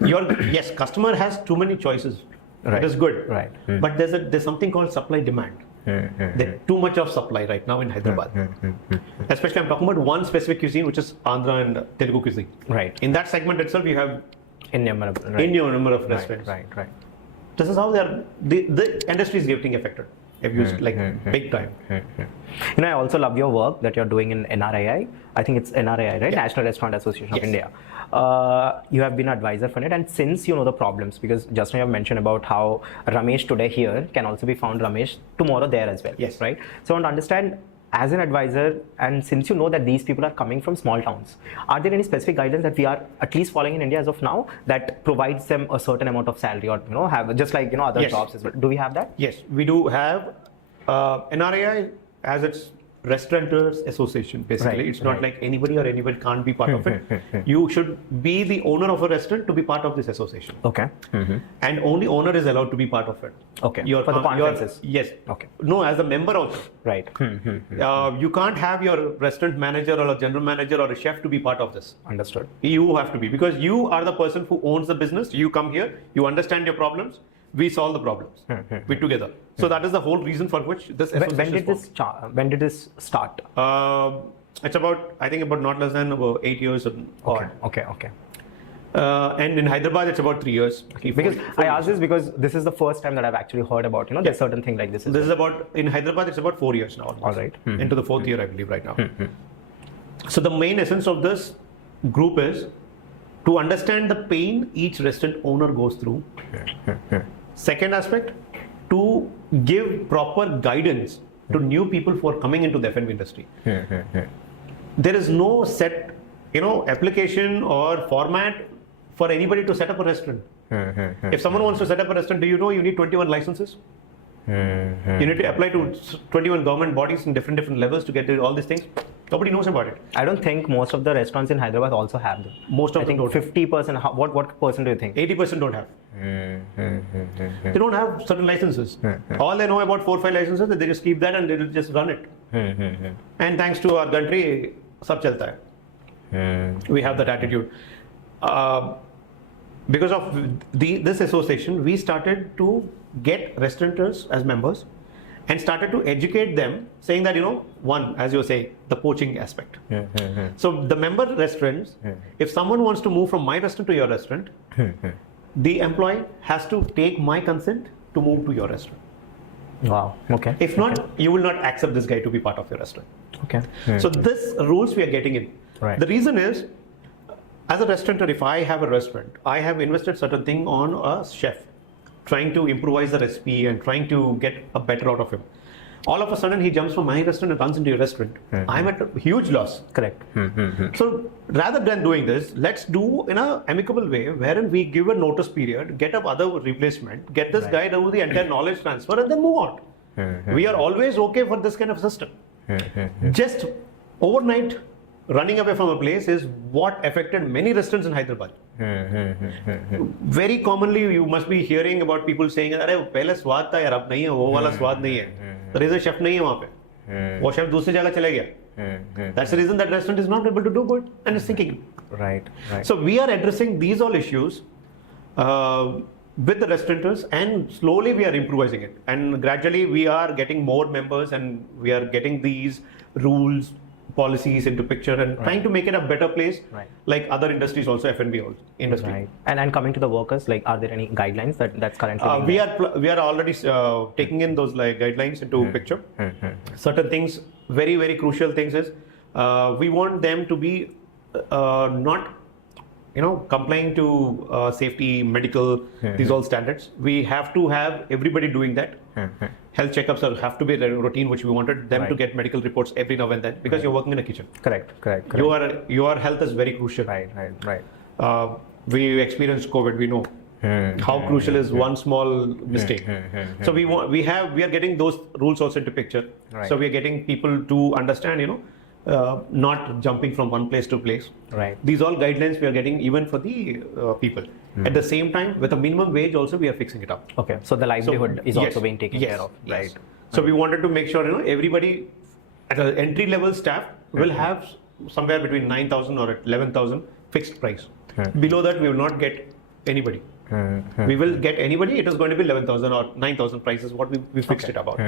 Yes, customer has too many choices. Right. That is good. Right. But there's something called supply demand. There's too much of supply right now in Hyderabad. Especially I'm talking about one specific cuisine, which is Andhra and Telugu cuisine. Right. In that segment itself, you have Innumerable of restaurants. Right. This is how the industry is getting affected. Abused big time. I also love your work that you're doing in NRAI. I think it's NRAI, right? Yeah. National Restaurant Association of Yes. India. You have been an advisor for it, and since you know the problems, because just now you have mentioned about how Ramesh today here can also be found Ramesh tomorrow there as well. Yes. Right. So I want to understand, as an advisor, and since you know that these people are coming from small towns, are there any specific guidelines that we are at least following in India as of now that provides them a certain amount of salary, or have just like other Yes. jobs as well? Do we have that? Yes, we do have NRAI as its Restaurateurs Association. Basically, Right, it's not right. like anybody can't be part of it. You should be the owner of a restaurant to be part of this association. Okay. And only owner is allowed to be part of it. Okay. Your For the conferences. Yes. Okay. No, as a member also. Right. You can't have your restaurant manager or a general manager or a chef to be part of this. Understood. You have to be, because you are the person who owns the business. You come here, you understand your problems, we solve the problems. We together. So that is the whole reason for which this association When did this start? It's about, I think, about not less than about 8 years. Okay. And in Hyderabad, it's about 3 years. Because I asked this because this is the first time that I've actually heard about there's certain thing like this. This is about, in Hyderabad, it's about 4 years now. Almost. All right. Into the 4th year, I believe, right now. So the main essence of this group is to understand the pain each restaurant owner goes through. Second aspect, to give proper guidance to new people who are coming into the F&B industry. There is no set, application or format for anybody to set up a restaurant. If someone wants to set up a restaurant, do you know you need 21 licenses? You need to apply to 21 government bodies in different levels to get all these things. Nobody knows about it. I don't think most of the restaurants in Hyderabad also have them. Most of I them think don't. 50%. What percent do you think? 80% don't have. They don't have certain licenses. All they know about 4 or 5 licenses, they just keep that and they will just run it. And thanks to our country, sab chalta hai. We have that attitude. Because of this association, we started to get restaurateurs as members and started to educate them, saying that, one, as you say, the poaching aspect. So the member restaurants, if someone wants to move from my restaurant to your restaurant, the employee has to take my consent to move to your restaurant. Wow. Okay. If not, you will not accept this guy to be part of your restaurant. Okay. So this rules we are getting in. Right. The reason is, as a restaurateur, if I have a restaurant, I have invested certain thing on a chef, trying to improvise the recipe and trying to get a better out of him. All of a sudden, he jumps from my restaurant and runs into your restaurant. I'm at a huge loss. Correct. So rather than doing this, let's do in an amicable way, wherein we give a notice period, get up other replacement, get this guy do the entire knowledge transfer, and then move on. We are always okay for this kind of system. Just overnight running away from a place is what affected many restaurants in Hyderabad. Very commonly, you must be hearing about people saying, "अरे पहले स्वाद था यार, अब नहीं है, वो वाला स्वाद नहीं है." The reason chef नहीं है वहाँ पे, वो chef दूसरी जगह चले गया. That's the reason that restaurant is not able to do good and is sinking. Right. So we are addressing these all issues with the restaurateurs, and slowly we are improvising it. And gradually we are getting more members, and we are getting these rules, policies into picture, and trying to make it a better place, like other industries also, F&B also, industry. Right. And coming to the workers, like, are there any guidelines that's currently we are already taking in those like guidelines into picture. Certain things, very, very crucial things is we want them to be not complying to safety, medical, these all standards. We have to have everybody doing that. Health checkups have to be a routine, which we wanted them to get medical reports every now and then, because you're working in a kitchen. Correct. Your health is very crucial. Right. We experienced COVID. We know how crucial is one small mistake. So we are getting those rules also into picture. So we are getting people to understand, not jumping from one place to place. Right. These all guidelines we are getting even for the people. At the same time, with a minimum wage also, we are fixing it up. Okay. So the livelihood is also being taken care of. Right. So we wanted to make sure everybody at the entry level staff will have somewhere between 9,000 or 11,000 fixed price. Below that, we will not get anybody. We will get anybody, it is going to be 11,000 or 9,000 prices, what we fixed it about.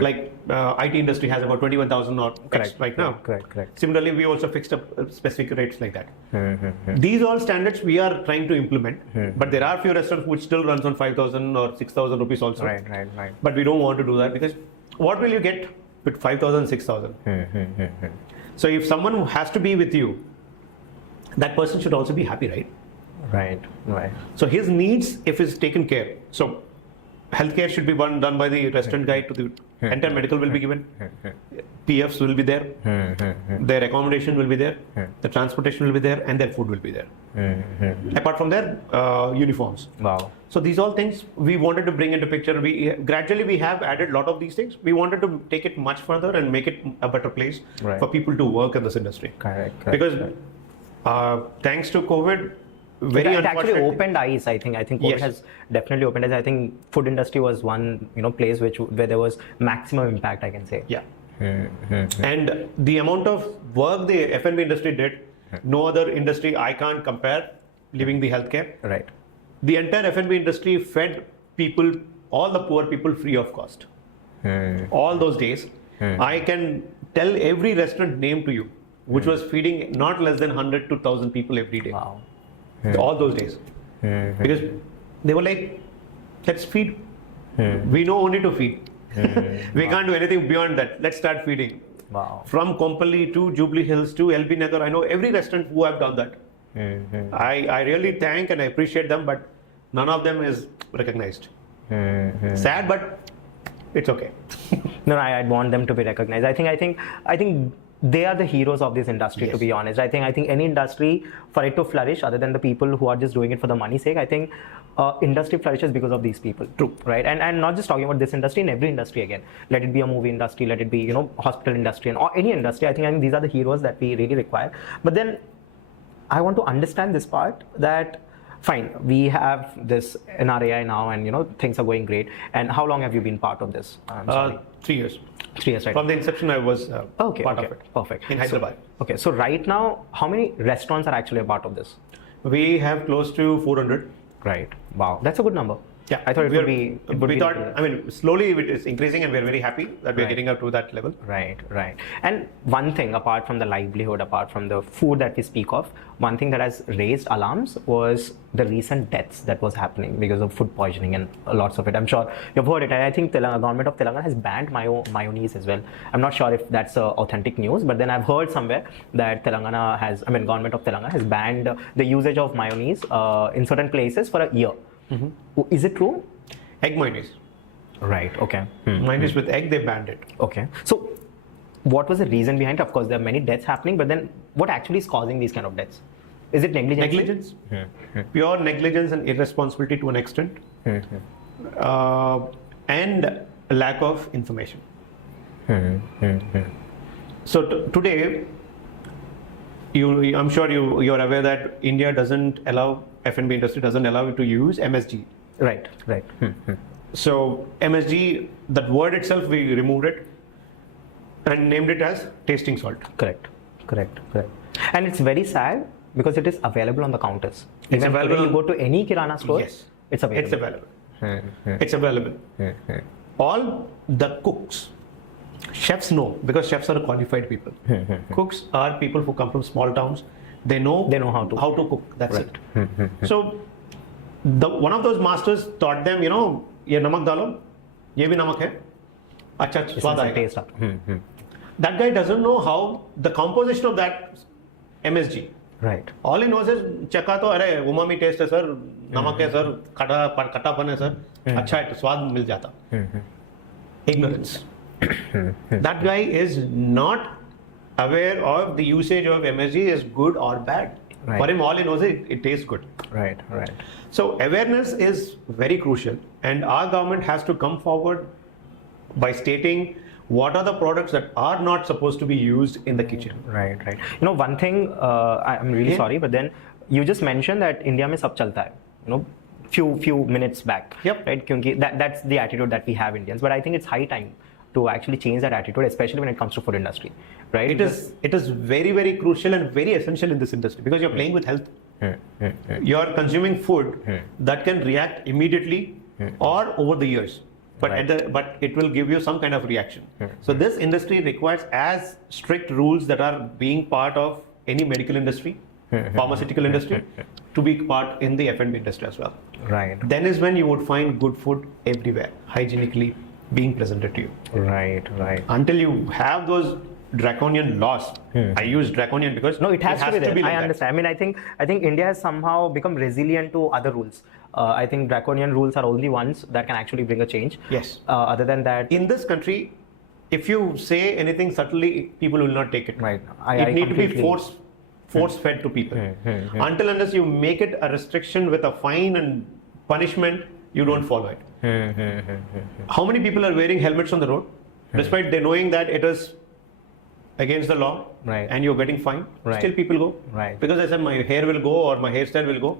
Like IT industry has about 21,000 or right now. Correct. Similarly, we also fixed up specific rates like that. These all standards we are trying to implement, but there are few restaurants which still runs on 5,000 or 6,000 rupees also. Right. But we don't want to do that, because what will you get with 5,000, 6,000? So if someone has to be with you, that person should also be happy, right? Right. So his needs, if is taken care, so healthcare should be done by the restaurant guy to the entire medical will be given, PFs will be there, their accommodation will be there, the transportation will be there, and their food will be there. Apart from their uniforms. Wow. So these all things we wanted to bring into picture. We gradually have added a lot of these things. We wanted to take it much further and make it a better place for people to work in this industry. Correct. Because thanks to COVID, it actually opened eyes. I think COVID has definitely opened eyes. I think food industry was one place where there was maximum impact, I can say. Yeah. And the amount of work the F&B industry did, no other industry I can't compare, leaving the healthcare. Right. The entire F&B industry fed people, all the poor people, free of cost. All those days, I can tell every restaurant name to you, which was feeding not less than 100 to 1,000 people every day. Wow. All those days. Because they were like, let's feed. We know only to feed. We can't do anything beyond that. Let's start feeding. Wow. From Kompally to Jubilee Hills to LB Nagar, I know every restaurant who have done that. I really thank and I appreciate them, but none of them is recognized. Sad, but it's okay. No, I'd want them to be recognized. I think they are the heroes of this industry, to be honest. I think any industry, for it to flourish, other than the people who are just doing it for the money's sake, I think industry flourishes because of these people. True. Right? And not just talking about this industry, in every industry again. Let it be a movie industry, let it be, hospital industry, or any industry. I think these are the heroes that we really require. But then I want to understand this part that, fine, we have this NRAI now, and things are going great. And how long have you been part of this? 3 years. 3 years, right? From the inception, I was part of it. Perfect. In Hyderabad. So right now, how many restaurants are actually a part of this? We have close to 400. Right. Wow. That's a good number. Yeah, I thought it would be. Slowly it is increasing, and we're very happy that we're getting up to that level. Right. And one thing, apart from the livelihood, apart from the food that we speak of, one thing that has raised alarms was the recent deaths that was happening because of food poisoning and lots of it. I'm sure you've heard it. I think government of Telangana has banned mayonnaise as well. I'm not sure if that's authentic news, but then I've heard somewhere that government of Telangana has banned the usage of mayonnaise in certain places for a year. Is it true? Egg mayonnaise. Right. Okay. Mayonnaise with egg, they banned it. Okay. So, what was the reason behind it? Of course, there are many deaths happening, but then what actually is causing these kind of deaths? Is it negligence? Negligence. Pure negligence and irresponsibility to an extent. And lack of information. So today, I'm sure you're aware that India doesn't allow, F&B industry doesn't allow you to use MSG. Right. So MSG, that word itself, we removed it. and named it as tasting salt. Correct. And it's very sad because it is available on the counters. It's Even available. when you go to any kirana store, Yes. it's available. It's available. It's available. All the cooks, chefs know, because chefs are qualified people. Cooks are people who come from small towns. They know how to cook. That's it. So one of those masters taught them, you know, ये नमक डालो, ये भी नमक है, अच्छा स्वाद आएगा. Taste up. That guy doesn't know how the composition of that MSG. Right. All he knows is चखा तो अरे umami taste है सर, नमक है सर, खट्टापन है सर, अच्छा है तो स्वाद मिल जाता. Ignorance. That guy is not aware of the usage of MSG is good or bad. Right. For him, all he knows is it tastes good. Right. So awareness is very crucial, and our government has to come forward by stating what are the products that are not supposed to be used in the kitchen. Right. You know, one thing, I'm really sorry, but then you just mentioned that India में सब चलता है. You know, few minutes back. Yep. Right. क्योंकि that's the attitude that we have Indians, but I think it's high time to actually change that attitude, especially when it comes to food industry. Right. It is very, very crucial and very essential in this industry because you're playing with health. You're consuming food that can react immediately or over the years. But Right. but it will give you some kind of reaction. So this industry requires as strict rules that are being part of any medical industry, pharmaceutical industry, to be part in the F&B industry as well. Right. Then is when you would find good food everywhere, hygienically being presented to you. Right. Until you have those draconian laws, I use draconian because No, it has to be there. like I that. understand. I mean, I think India has somehow become resilient to other rules. I think draconian rules are only ones that can actually bring a change. Yes. Other than that, In this country, if you say anything subtly, people will not take it. Right. It need to be completely- force fed to people. Until unless you make it a restriction with a fine and punishment, you don't follow it. How many people are wearing helmets on the road, despite they knowing that it is against the law, Right. and you're getting fined? Right. Still people go, Right. because I said my hair will go or my hairstyle will go.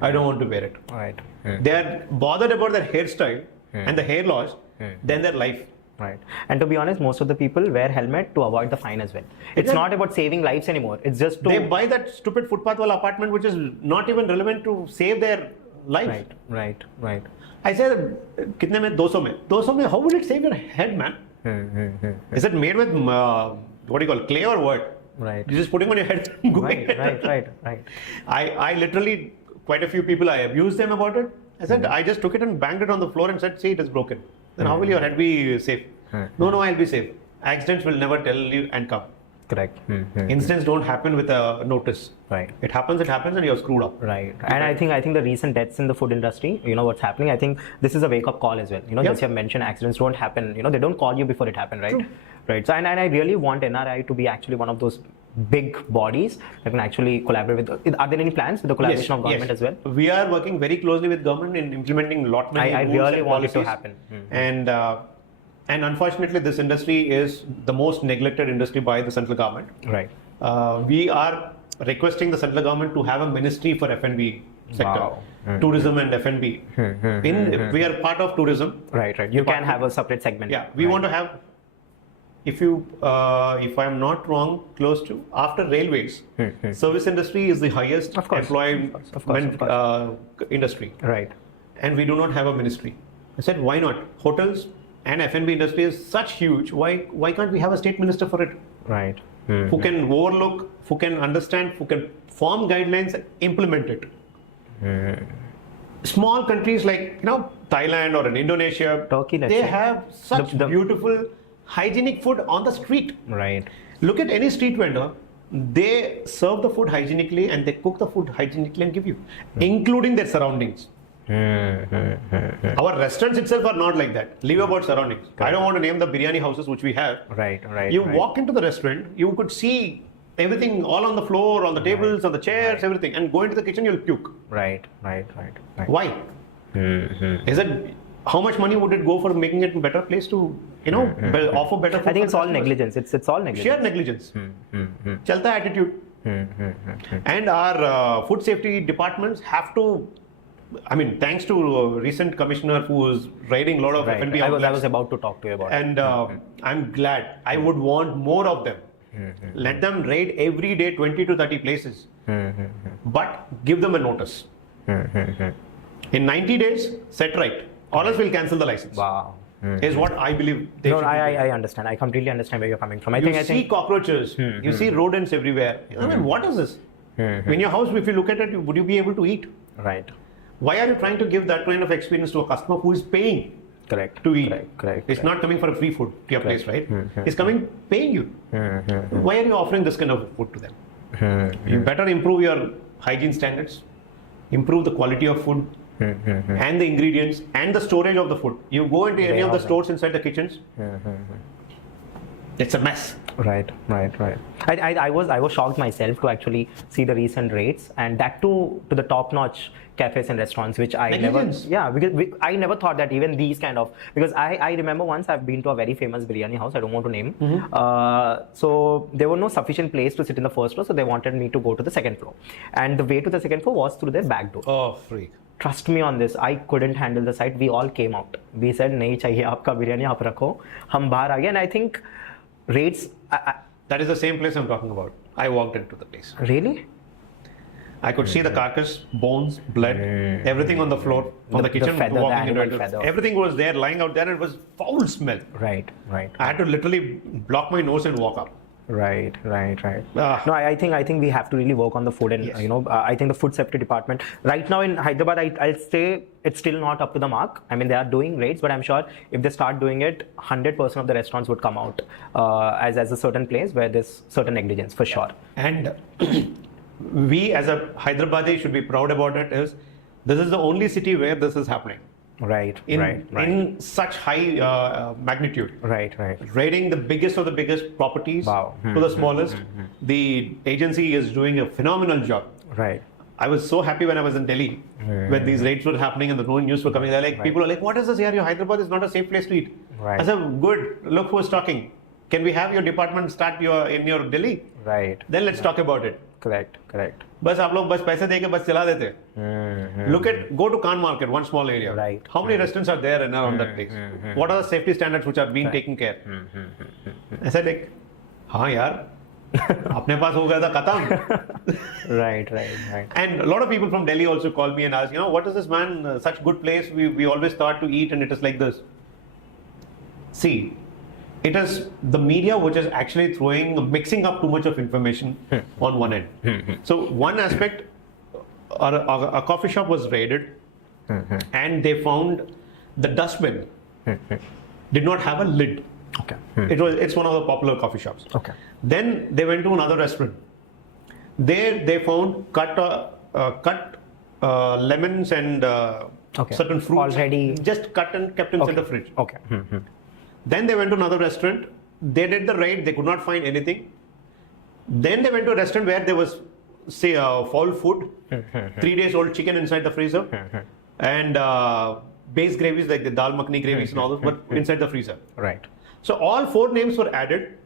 I don't want to wear it. Right. They are bothered about their hairstyle and the hair laws than their life. Right. And to be honest, most of the people wear helmet to avoid the fine as well. It's Exactly. not about saving lives anymore. It's just to They buy that stupid footpath wala apartment which is not even relevant to save their life. Right. I said, kitne mein? 200 mein. 200 mein, how will it save your head, man? Is it made with, what do you call, clay or what? Right. You're just putting on your head and going. Right. I literally, quite a few people, I abused them about it. I said, I just took it and banged it on the floor and said, see, it is broken. Then how will your head be safe? No, I'll be safe. Accidents will never tell you and come. Correct. Incidents don't happen with a notice. Right. It happens and you're screwed up. Right. And I think the recent deaths in the food industry, you know what's happening, I think this is a wake-up call as well. You know, Yeah. just you have mentioned accidents don't happen, you know, they don't call you before it happened, right? True. Right. So, and I really want NRI to be actually one of those big bodies that can actually collaborate with. Are there any plans with the collaboration of government as well? We are working very closely with government in implementing lot many I rules really and want it to policies. happen. And unfortunately, this industry is the most neglected industry by the central government. Right. We are requesting the central government to have a ministry for F&B sector, Wow. tourism and F&B. We are part of tourism. Right. You can have a separate segment. Yeah, we want to have. If I'm not wrong, close to after railways, service industry is the highest Of course. employment Of course. Industry, Right. and we do not have a ministry. I said, why not? Hotels and F&B industry is such huge. Why can't we have a state minister for it? Right. Who can overlook, who can understand, who can form guidelines and implement it. Small countries like Thailand or in Indonesia, Turkey, let's they say. have such beautiful hygienic food on the street. Right. Look at any street vendor. They serve the food hygienically and they cook the food hygienically and give you, including their surroundings. Our restaurants itself are not like that. Leave about surroundings. I don't want to name the biryani houses which we have. Right. You walk into the restaurant, you could see everything all on the floor, on the tables, on the chairs, everything, and go into the kitchen, you'll puke. Right. Why? Is it how much money would it go for making it a better place to offer better food? I think it's for all customers? negligence. It's all negligence. Sheer negligence. Chalta attitude. And our food safety departments have to I mean, thanks to recent commissioner who is raiding a lot of Right. F&B I outlets. was about to talk to you about it. And I'm glad. I would want more of them. Let them raid every day 20 to 30 places. But give them a notice. In 90 days, set right. Or else we'll cancel the license. Wow. Is what I believe they No, should be doing. I understand. I completely understand where you're coming from. I You think see cockroaches, you see rodents everywhere. I mean, what is this? In your house, if you look at it, would you be able to eat? Right. Why are you trying to give that kind of experience to a customer who is paying Correct. to eat? Correct. It's not coming for a free food to your place, right? It's coming paying you. Why are you offering this kind of food to them? You better improve your hygiene standards, improve the quality of food, and the ingredients and the storage of the food. You go into any of the stores inside the kitchens, it's a mess. Right. I was shocked myself to actually see the recent rates, and that too to the top-notch cafes and restaurants, which I Negligence. because I never thought that even these kind of, because I remember once I've been to a very famous biryani house, I don't want to name, so there were no sufficient place to sit in the first floor, so they wanted me to go to the second floor, and the way to the second floor was through their back door. Oh, freak. Trust me on this, I couldn't handle the sight. We all came out. We said, "नहीं चाहिए आपका बिरयानी, आप रखो." हम बाहर आ गए, and I think rates. That is the same place I'm talking about. I walked into the place. Really? I could see the carcass, bones, blood, everything on the floor, on the kitchen. feather, walking the into animal it. feather. Everything was there, lying out there. It was foul smell. Right. I had to literally block my nose and walk up. Right. Ah. No, I think we have to really work on the food, and Yes. I think the food safety department right now in Hyderabad, I'll say it's still not up to the mark. I mean, they are doing raids, but I'm sure if they start doing it, 100% of the restaurants would come out as a certain place where there's certain negligence for sure. And we as a Hyderabadi should be proud about it. Is this is the only city where this is happening Right. in such high magnitude. Right. Raiding the biggest of the biggest properties Wow. to the smallest. The agency is doing a phenomenal job. Right. I was so happy when I was in Delhi when these raids were happening and the news were coming. They're like, people are like, "What is this here? Your Hyderabad is not a safe place to eat." Right. I said, "Good. Look who's talking. Can we have your department start in your Delhi? Right. Then let's talk about it." Correct. बस आप लोग बस पैसे देके बस चला देते. Look at, go to Khan Market, one small area. Right. How many restaurants are there and around that place? What are the safety standards which are being taken care? I said like, हाँ यार, अपने पास हो गया था खत्म. Right. And a lot of people from Delhi also call me and ask, what is this man? Such good place. We always thought to eat and it is like this. See, it is the media which is actually mixing up too much of information on one end. So one aspect, a coffee shop was raided and they found the dustbin did not have a lid. Okay. It's one of the popular coffee shops. Okay. Then they went to another restaurant. There they found cut lemons and certain fruits Already just cut and kept inside the fridge. Okay. Then they went to another restaurant. They did the raid. They could not find anything. Then they went to a restaurant where there was, say, foul food, 3 days old chicken inside the freezer, and base gravies like the dal makhani gravies and all those, but inside the freezer. Right. So all 4 names were added,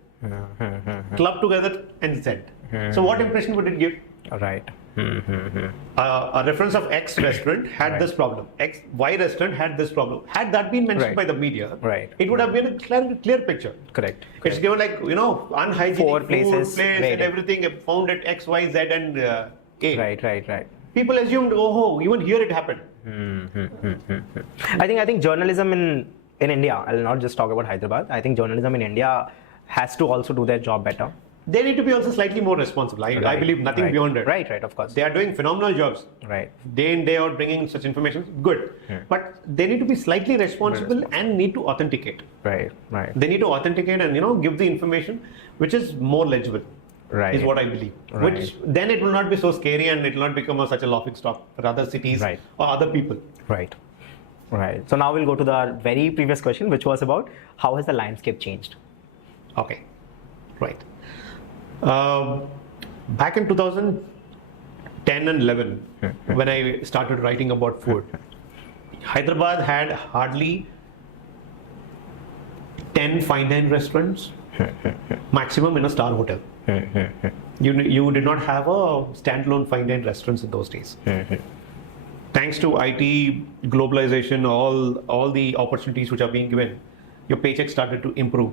clubbed together, and sent. So what impression would it give? Right. A reference of X restaurant had this problem. Y restaurant had this problem. Had that been mentioned by the media, it would have been a clear picture. Correct. It's given like, unhygienic 4 food, places place and raided. everything found at X, Y, Z and A. Right. People assumed, even here it happened. I think journalism in India, I'll not just talk about Hyderabad, I think journalism in India has to also do their job better. They need to be also slightly more responsible. I believe nothing beyond it. Right, of course. They are doing phenomenal jobs. Right. Day in, day out, bringing such information. Good. But they need to be slightly responsible and need to authenticate. Right. They need to authenticate and, give the information which is more legible. Right. Is what I believe. Right. Which then it will not be so scary and it will not become such a laughing stock for other cities or other people. Right. So now we'll go to the very previous question, which was about how has the landscape changed? Okay. Right. Back in 2010 and 11, when I started writing about food, Hyderabad had hardly 10 fine dine restaurants, maximum in a star hotel. You did not have a standalone fine dine restaurants in those days. thanks to IT, globalization, all the opportunities which are being given, your paycheck started to improve.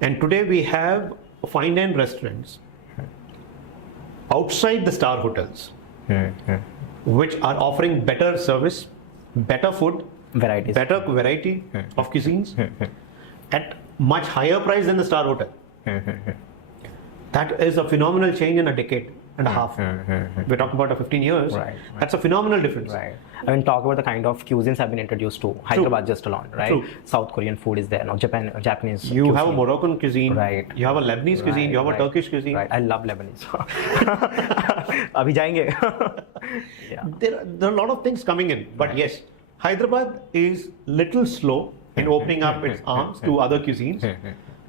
And today we have fine dine restaurants outside the star hotels, which are offering better service, better food, Varieties. better variety of cuisines at much higher price than the star hotel. That is a phenomenal change in a decade and a half. We're talking about 15 years. Right. That's a phenomenal difference. Right. I mean, talk about the kind of cuisines have been introduced to Hyderabad just alone, right? True. South Korean food is there now, Japanese. You cuisine. have a Moroccan cuisine, Right. you have a Lebanese cuisine, you have a Turkish cuisine. Right. I love Lebanese. Abhi jayenge. Yeah. There are a lot of things coming in, but yes, Hyderabad is little slow in opening up its arms to other cuisines.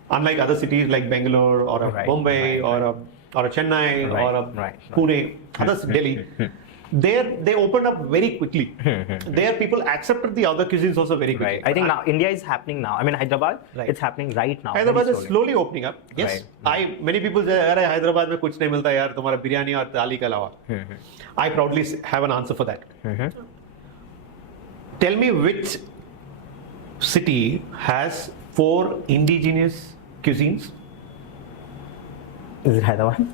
Unlike other cities like Bangalore or a Bombay or a Chennai or a Pune, others Delhi, there they opened up very quickly. There people accepted the other cuisines also very quickly. Right. I think now India is happening now. I mean, Hyderabad, it's happening right now. Hyderabad very is slowly opening up. Yes, many people say, "Arey, Hyderabad mein kuch nahi milta yaar, tumhara biryani aur thali ke alawa." I proudly have an answer for that. Tell me which city has 4 indigenous cuisines? Is it Hyderabad?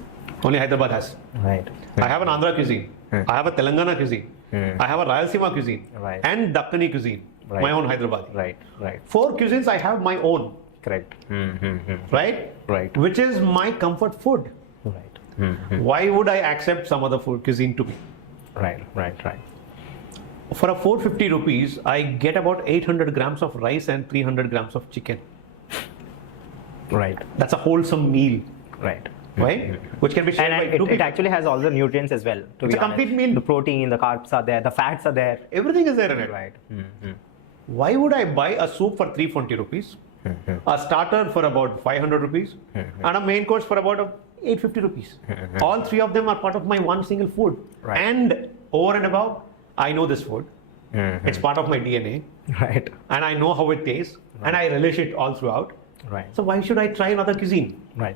Only Hyderabad has. Right. I have an Andhra cuisine. I have a Telangana cuisine. I have a Rayalaseema cuisine. Right. And Dakkani cuisine. Right. My own Hyderabad. Right. 4 cuisines I have my own. Correct. Right? Right. Which is my comfort food. Right. Why would I accept some other food cuisine to me? Right. For a 450 rupees, I get about 800 grams of rice and 300 grams of chicken. Right. That's a wholesome meal. Right. Which can be shared by 2 it people. actually has all the nutrients as well. It's a complete meal. The protein, the carbs are there, the fats are there. Everything is there in it. Right. Why would I buy a soup for 340 rupees, a starter for about 500 rupees, and a main course for about 850 rupees? All 3 of them are part of my one single food. Right. And over and above, I know this food. It's part of my DNA. Right. And I know how it tastes. And I relish it all throughout. Right. So why should I try another cuisine? Right.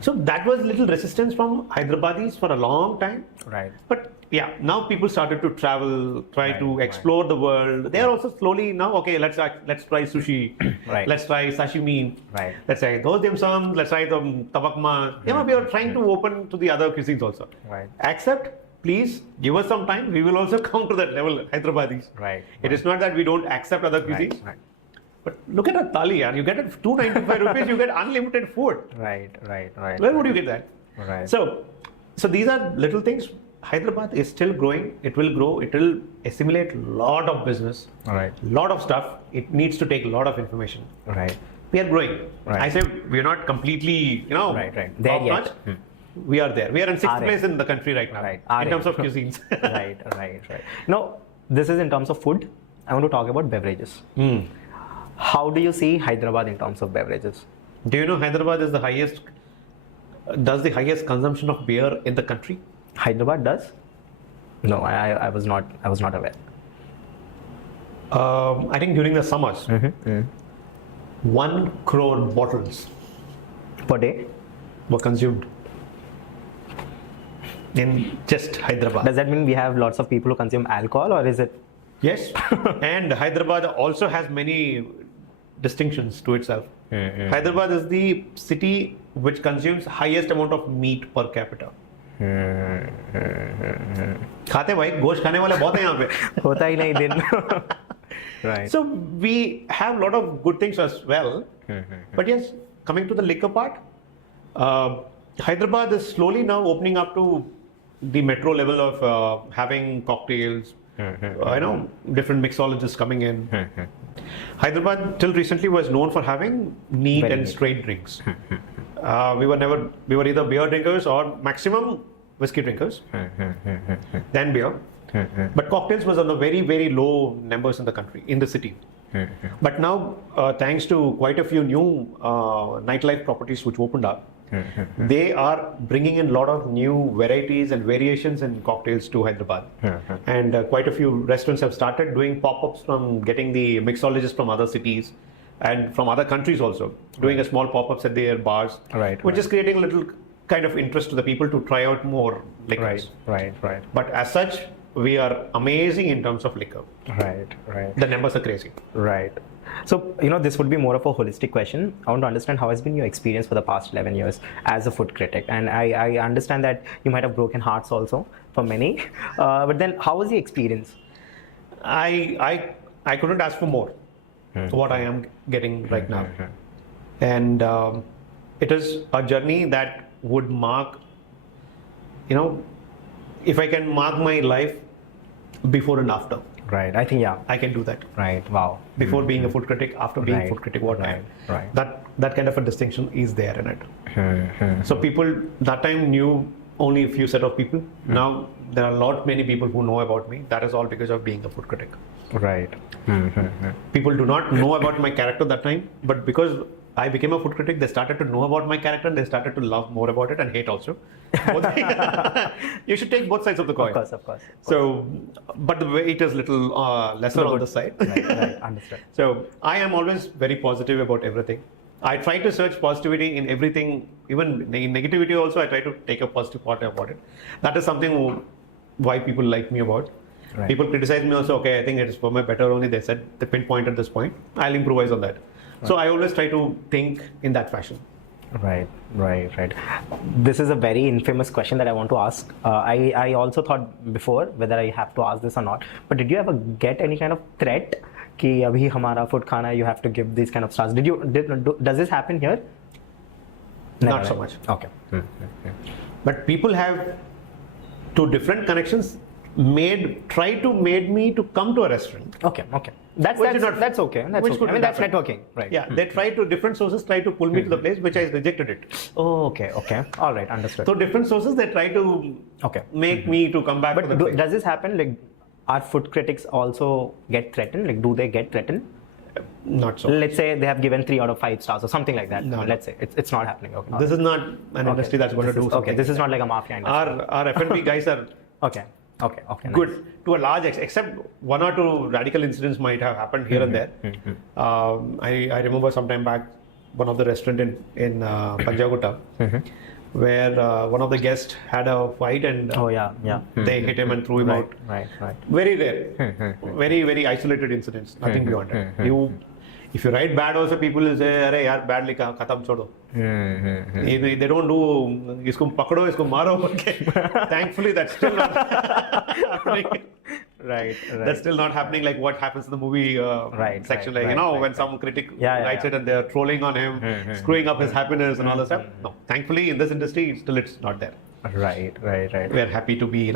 So that was little resistance from Hyderabadis for a long time. Right. But yeah, now people started to travel, try to explore the world. They are also slowly now, okay, let's try sushi. Right. Let's try sashimi. Right. Let's try those dim sum. Let's try the tabakma. We are trying to open to the other cuisines also. Right. Except, please give us some time. We will also come to that level, Hyderabadis. Right. It is not that we don't accept other cuisines. Right. But look at a thali, yaar. You get it 295 rupees, you get unlimited food. Right. Where would you get that? Right. So these are little things. Hyderabad is still growing. It will grow. It will assimilate a lot of business. Right. Lot of stuff. It needs to take a lot of information. Right. We are growing. Right. I say we are not completely, Right. There yet. We are there. We are in 6th Are place there. in the country right now. Right. In terms of cuisines. Right. Now, this is in terms of food. I want to talk about beverages. How do you see Hyderabad in terms of beverages? Do you know Hyderabad is does the highest consumption of beer in the country? Hyderabad does? No, I was not aware. I think during the summers, 1 crore bottles Per day? were consumed in just Hyderabad. Does that mean we have lots of people who consume alcohol, or is it? Yes, and Hyderabad also has many distinctions to itself. Hyderabad is the city which consumes highest amount of meat per capita. खाते भाई गोश्त खाने वाले बहुत हैं यहाँ पे. होता ही नहीं दिन. Right. So we have a lot of good things as well. But yes, coming to the liquor part, Hyderabad is slowly now opening up to the metro level of having cocktails. Different mixologists coming in. Hyderabad till recently was known for having neat and straight drinks. We were either beer drinkers or maximum whiskey drinkers, then beer. But cocktails was on the very, very low numbers in the country, in the city. But now, thanks to quite a few new nightlife properties which opened up, they are bringing in a lot of new varieties and variations in cocktails to Hyderabad. And quite a few restaurants have started doing pop-ups from getting the mixologists from other cities and from other countries also, doing a small pop-ups at their bars, which is creating a little kind of interest to the people to try out more liquors. Right. But as such, we are amazing in terms of liquor. Right. The numbers are crazy. Right. So, this would be more of a holistic question. I want to understand how has been your experience for the past 11 years as a food critic. And I understand that you might have broken hearts also for many. But then how was the experience? I couldn't ask for more what I am getting right now. And it is a journey that would mark, if I can mark my life before and after. Right. I think, yeah. I can do that. Right. Wow. Before being a food critic, after being a food critic, what I am. Right. That kind of a distinction is there in it. So people that time knew only a few set of people. Now there are many people who know about me. That is all because of being a food critic. Right. People do not know about my character that time, but because I became a food critic, they started to know about my character, they started to love more about it and hate also. You should take both sides of the coin. Of course. So, but the weight is little lesser on the side. Right, understood. So, I am always very positive about everything. I try to search positivity in everything, even negativity also, I try to take a positive part about it. That is something why people like me about. Right. People criticize me also, okay, I think it is for my better only, they said, they pinpoint at this point. I'll improvise on that. Right. So I always try to think in that fashion. Right. This is a very infamous question that I want to ask. I also thought before whether I have to ask this or not. But did you ever get any kind of threat कि अभी हमारा food खाना you have to give these kind of stars? Does this happen here? Never, not so much. Okay. But people have two different connections made me to come to a restaurant. Okay. That's okay. That's okay. I mean, that's networking, right? Yeah, they different sources try to pull me to the place, which I rejected it. Oh, okay. All right, understood. So different sources, they try to make me to come back to the place. Does this happen? Like, are food critics also get threatened? Like, do they get threatened? Not so. Let's say they have given 3 out of 5 stars or something like that. No. Let's say it's not happening. Okay. This is not an industry that's going to do something. Okay, this is not like a mafia industry. Our F&B guys are okay. Good nice. To a large extent, except 1 or 2 radical incidents might have happened here and there. I remember some time back one of the restaurant in Panjagutta where one of the guests had a fight and they hit him and threw him out. Right. Very rare, very isolated incidents. Nothing beyond it. If you write bad also, people will say, "Arey yaar, bad likha, khatam chodo." They don't do isko pakdo, isko maro. Thankfully, that's still not happening. Right. That's still not happening like what happens in the movie section. When some critic writes it and they're trolling on him, screwing up his happiness and all that stuff. No, thankfully in this industry, it's not there. Right. We are happy to be,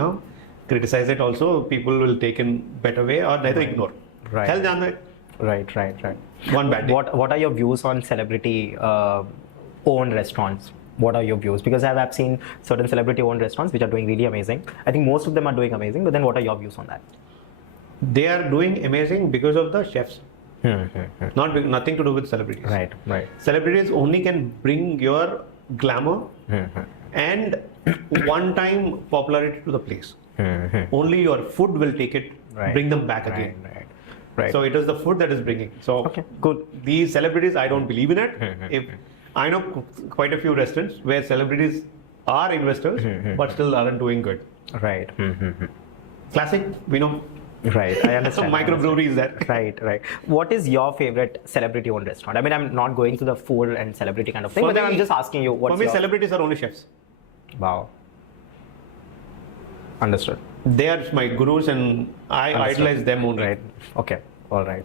criticize it also. People will take in better way or neither ignore. Right. Hell jaan hai. Right. One bad day. What are your views on celebrity owned restaurants? What are your views? Because I've seen certain celebrity owned restaurants which are doing really amazing. I think most of them are doing amazing, but then what are your views on that? They are doing amazing because of the chefs. Nothing to do with celebrities. Right. Celebrities only can bring your glamour and one-time popularity to the place. Only your food will take it, bring them back again. Right. So it is the food that is bringing. So good. These celebrities, I don't believe in it. If I know quite a few restaurants where celebrities are investors but still aren't doing good. Right. Classic, we know. Right, I understand. Microbreweries there. Right. What is your favorite celebrity-owned restaurant? I mean, I'm not going to the food and celebrity kind of thing, but I'm just asking you. For me, celebrities are only chefs. Wow. Understood. They are my gurus and I idolize them only. Right. Okay. All right.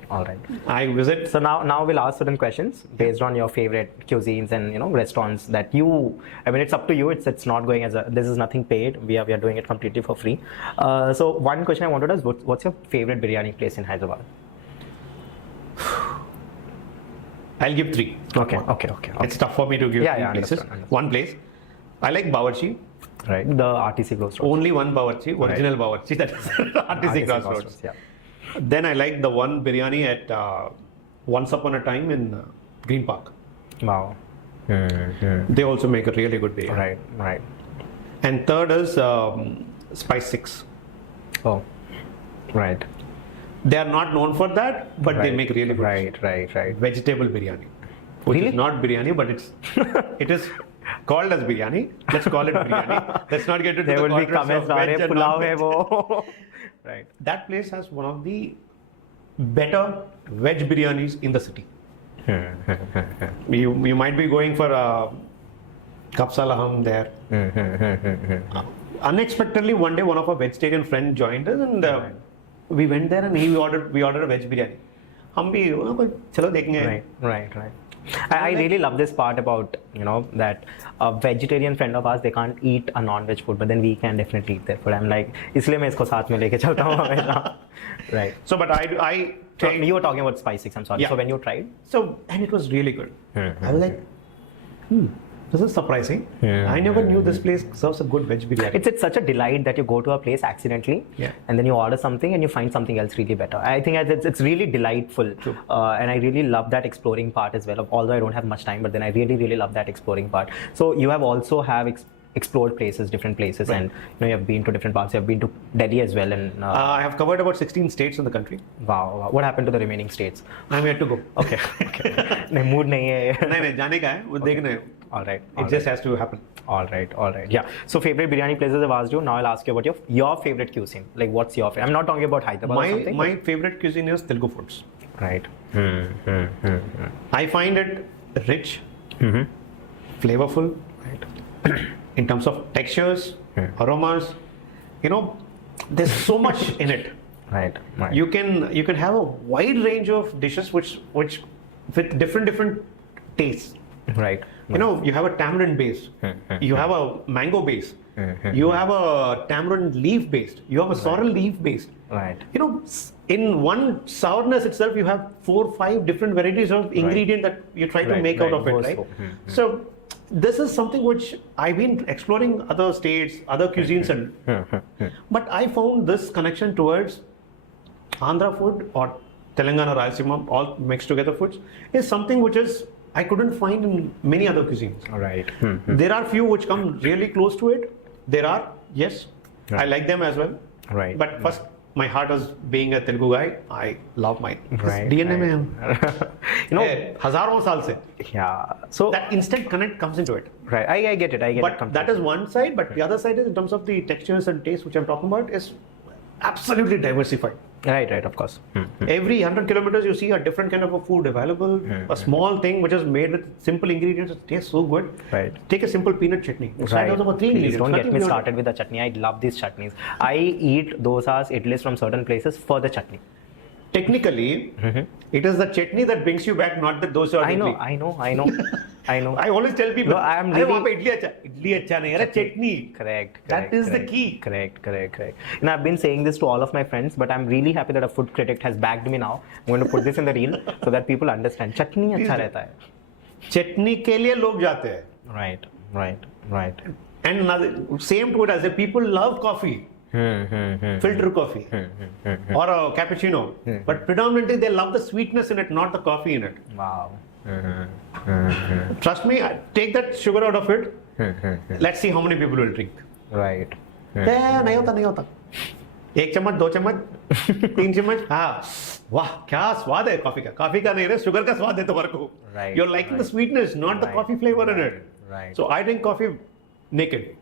I visit. So now we'll ask certain questions based on your favorite cuisines and restaurants that you. I mean, it's up to you. It's not going as a. This is nothing paid. We are doing it completely for free. So one question I wanted is, what's your favorite biryani place in Hyderabad? I'll give 3. Okay. It's tough for me to give 3 places. Understood. One place. I like Bawarchi. Right. The RTC Crossroads. Only one Bawarchi, original Bawarchi. That is RTC Crossroads. Yeah. Then I like the one biryani at Once Upon a Time in Green Park. Wow. They also make a really good biryani. Right. And third is Spice 6. Oh, right. They are not known for that, but they make really good Right. vegetable biryani. Which is not biryani, but it is called as biryani. Let's call it biryani. Let's not get into there the will be comments of veg and pulao hai non-veg. wo. Right. That place has one of the better veg biryanis in the city. You might be going for a kapsa laham there. Unexpectedly, one day one of our vegetarian friends joined us, and we went there and we ordered a veg biryani. हम भी चलो देखेंगे. Right. I really love this part about, that a vegetarian friend of ours, they can't eat a non-veg food, but then we can definitely eat their food. I'm like, इसलिए मैं इसको साथ में लेके चलता हूँ हमेशा. Right. So, but I So you were talking about spices, I'm sorry. Yeah. So when you tried? So, and it was really good. I was like, this is surprising. I never knew this place serves a good veg biryani. It's such a delight that you go to a place accidentally, and then you order something and you find something else really better. I think it's really delightful, and I really love that exploring part as well. Although I don't have much time, but then I really love that exploring part. So you have also explored places, different places, and you have been to different parts. You have been to Delhi as well, and I have covered about 16 states in the country. Wow. What happened to the remaining states? I'm yet to go. Okay. नहीं mood नहीं है. नहीं जाने का है, वो देखना है. All right. It just has to happen. All right. Yeah. So favorite biryani places I've asked you. Now I'll ask you about your favorite cuisine. Like what's your favorite? I'm not talking about Hyderabad or something. My favorite cuisine is Telugu foods. Right. I find it rich, flavorful, in terms of textures, aromas. There's so much in it. Right. You can have a wide range of dishes which with different tastes. Right. You have a tamarind base, you have a mango base, you have a tamarind leaf based, you have a sorrel leaf based. Right. In one sourness itself, you have 4 or 5 different varieties of ingredient that you try to make out of it, right? So this is something which I've been exploring other states, other cuisines, but I found this connection towards Andhra food or Telangana, Rayalaseema, all mixed together foods is something which is I couldn't find in many other cuisines. Right. There are few which come really close to it. There are, yes, I like them as well. Right. But first, my heart is being a Telugu guy. I love my DNA में हम. हजारों साल से. Yeah. So that instant connect comes into it. Right. I get it. But that is one side. But the other side is in terms of the textures and taste which I'm talking about is absolutely diversified. Right, of course. Every 100 kilometers you see a different kind of a food available. A small thing which is made with simple ingredients. It tastes so good. Right. Take a simple peanut chutney. Right. Please don't get me started with the chutney. I love these chutneys. I eat dosas, idlis from certain places for the chutney. Technically, it is the chutney that brings you back, not the dosa or idli. I know. I always tell people, no, I am really... idli acha nahi, chutney. Correct. That is the key. Correct. And I've been saying this to all of my friends, but I'm really happy that a food critic has backed me now. I'm going to put this in the reel so that people understand. Chutney अच्छा रहता है. Chutney के लिए लोग जाते हैं. Right. And same to it as people love coffee. Filter coffee or a cappuccino, but predominantly they love the sweetness in it, not the coffee in it. Wow. Trust me, take that sugar out of it. Let's see how many people will drink. Right. नहीं होता. 1 चम्मच, 2 चम्मच, 3 चम्मच. हाँ, वाह क्या स्वाद है कॉफी का नहीं रे, शुगर का स्वाद है तुम्हारे को. Right. You're liking the sweetness, not the coffee flavor in it. Right. So I drink coffee naked.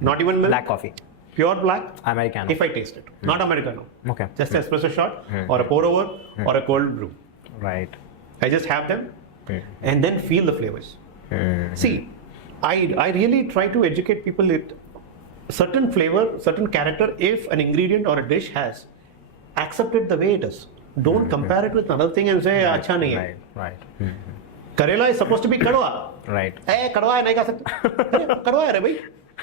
Not even milk. Black coffee. Pure black. Americano. If I taste it. Not Americano. Okay. Just espresso shot or a pour over or a cold brew. Right. I just have them and then feel the flavors. See, I really try to educate people that certain flavor, certain character, if an ingredient or a dish has, accept it the way it is. Don't compare it with another thing and say, acha nahi hai. Right. Karela is supposed to be kadwa. Right. Kadwa hai, nahi kha sakta. Kadwa hai re bhai.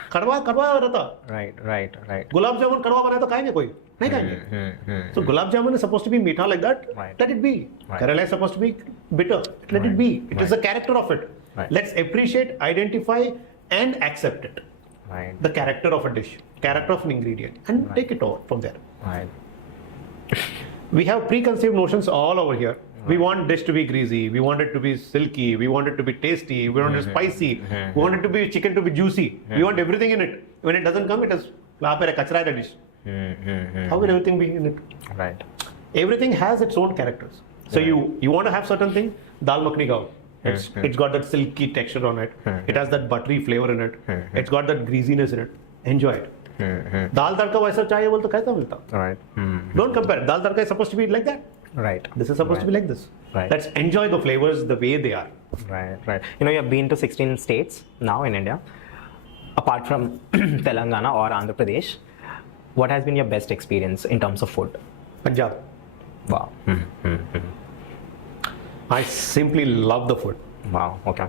कड़वा रहता. Right. Gulab jamun कड़वा बनाए तो खाएंगे कोई? नहीं खाएंगे. So gulab jamun is supposed to be meetha like that. Right. Let it be. Right. Karela is supposed to be bitter. Let it be. It is the character of it. Right. Let's appreciate, identify, and accept it. Right. The character of a dish, character of an ingredient, and take it over from there. Right. We have preconceived notions all over here. We want dish to be greasy. We want it to be silky. We want it to be tasty. We want it spicy. We want it to be chicken to be juicy. We want everything in it. When it doesn't come, it is kachra dish. How will everything be in it? Right. Everything has its own characters. So you want to have certain thing, dal makhani gao. It's got that silky texture on it. It has that buttery flavor in it. It's got that greasiness in it. Enjoy it. दाल तड़का वैसा चाहिए बोल तो कैसा मिलता? Right. Don't compare. Dal tadka is supposed to be like that. Right. This is supposed to be like this. Right. Let's enjoy the flavors the way they are. Right. Right. You know, you have been to 16 states now in India. Apart from Telangana or Andhra Pradesh, what has been your best experience in terms of food? Punjab. Wow. I simply love the food. Wow. Okay.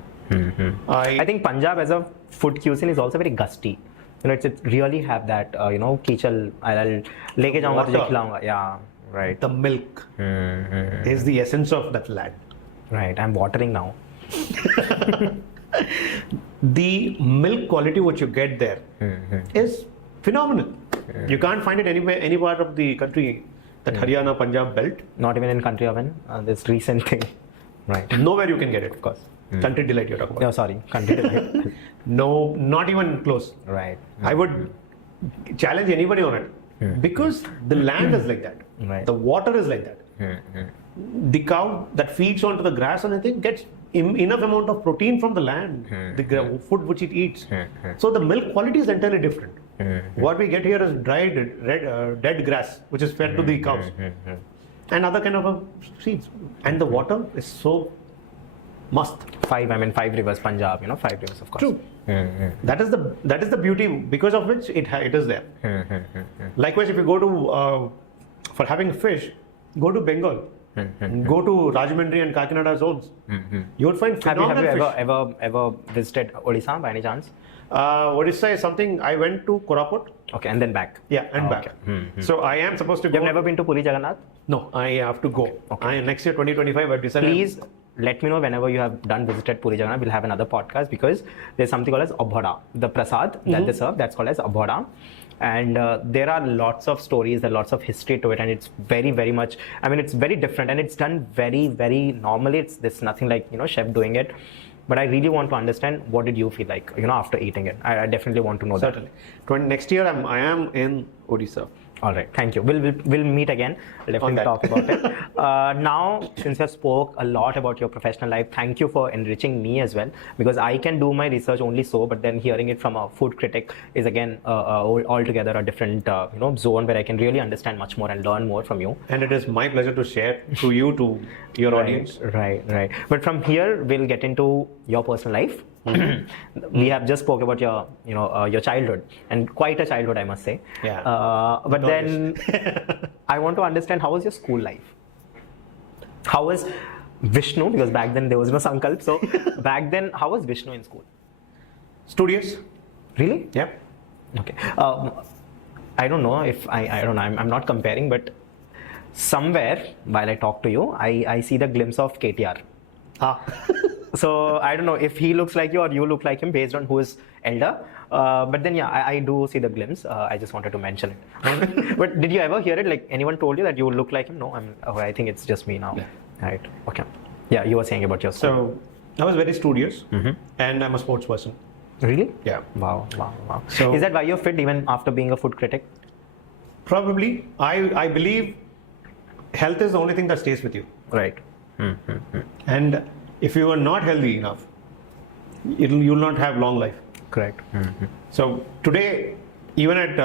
I I think Punjab as a food cuisine is also very gusty. You know, it really have that, you know, kichal, I'll leke jaunga tujhe Water. khilaunga. Yeah. Right. the milk is the essence of that land. Right. I'm watering now. The milk quality which you get there is phenomenal. You can't find it anywhere, any part of the country, that Haryana, Punjab belt. Not even in country oven. This recent thing. Right. Nowhere you can get it. Of course. Country delight you're talking No, about. sorry. Country delight. No, not even close. Right. I would challenge anybody on it because the land is like that. Right. The water is like that. The cow that feeds onto the grass and I think gets enough amount of protein from the land, the food which it eats. So the milk quality is entirely different. What we get here is dried, dead grass, which is fed to the cows, and other kind of seeds. And the water is so must. Five rivers, Punjab, you know, 5 rivers, of course. True. That is the beauty because of which it is there. Likewise, if you go to for having fish, go to Bengal, go to Rajahmundry and Kakinada zones. You would find Have you phenomenal fish. ever visited Odisha by any chance? Odisha is something I went to Koraput. Okay, and then back. Yeah, and back. Okay. So I am supposed to go. You've never been to Puri Jagannath? No, I have to go. Okay. Next year, 2025, I decided. Please let me know whenever you have done visited Puri Jagannath. We'll have another podcast because there's something called as abhoda. The prasad that they serve, that's called as abhoda. And there are lots of stories, there are lots of history to it, and it's very, very much, I mean, it's very different and it's done very, very normally. There's nothing like, you know, chef doing it. But I really want to understand, what did you feel like, you know, after eating it? I definitely want to know Certainly. Next year, I am in Odisha. that. All right, thank you. We'll meet again. We'll definitely that. talk about it. Now, since you spoke a lot about your professional life, thank you for enriching me as well, because I can do my research only so, but then hearing it from a food critic is again altogether a different you know, zone where I can really understand much more and learn more from you. And it is my pleasure to share to you, to your audience. Right. But from here, we'll get into your personal life. We have just spoke about your, you know, your childhood, and quite a childhood, I must say. Yeah. But then I want to understand, how was your school life? How was Vishnu? Because back then there was no Sankalp. So back then, how was Vishnu in school? Studious. Really? Yeah. Okay. I don't know if I don't know. I'm not comparing, but somewhere while I talk to you, I see the glimpse of KTR. So I don't know if he looks like you or you look like him based on who is elder. But then yeah, I do see the glimpse. I just wanted to mention it. But did you ever hear it? Like anyone told you that you look like him? No, I think it's just me now. Yeah. Right. Okay. Yeah, you were saying about your school. So I was very studious, and I'm a sports person. Really? Yeah. Wow. So- is that why you're fit even after being a food critic? Probably, I believe health is the only thing that stays with you. Right. And if you are not healthy enough, you'll not have long life. Correct. So today, even at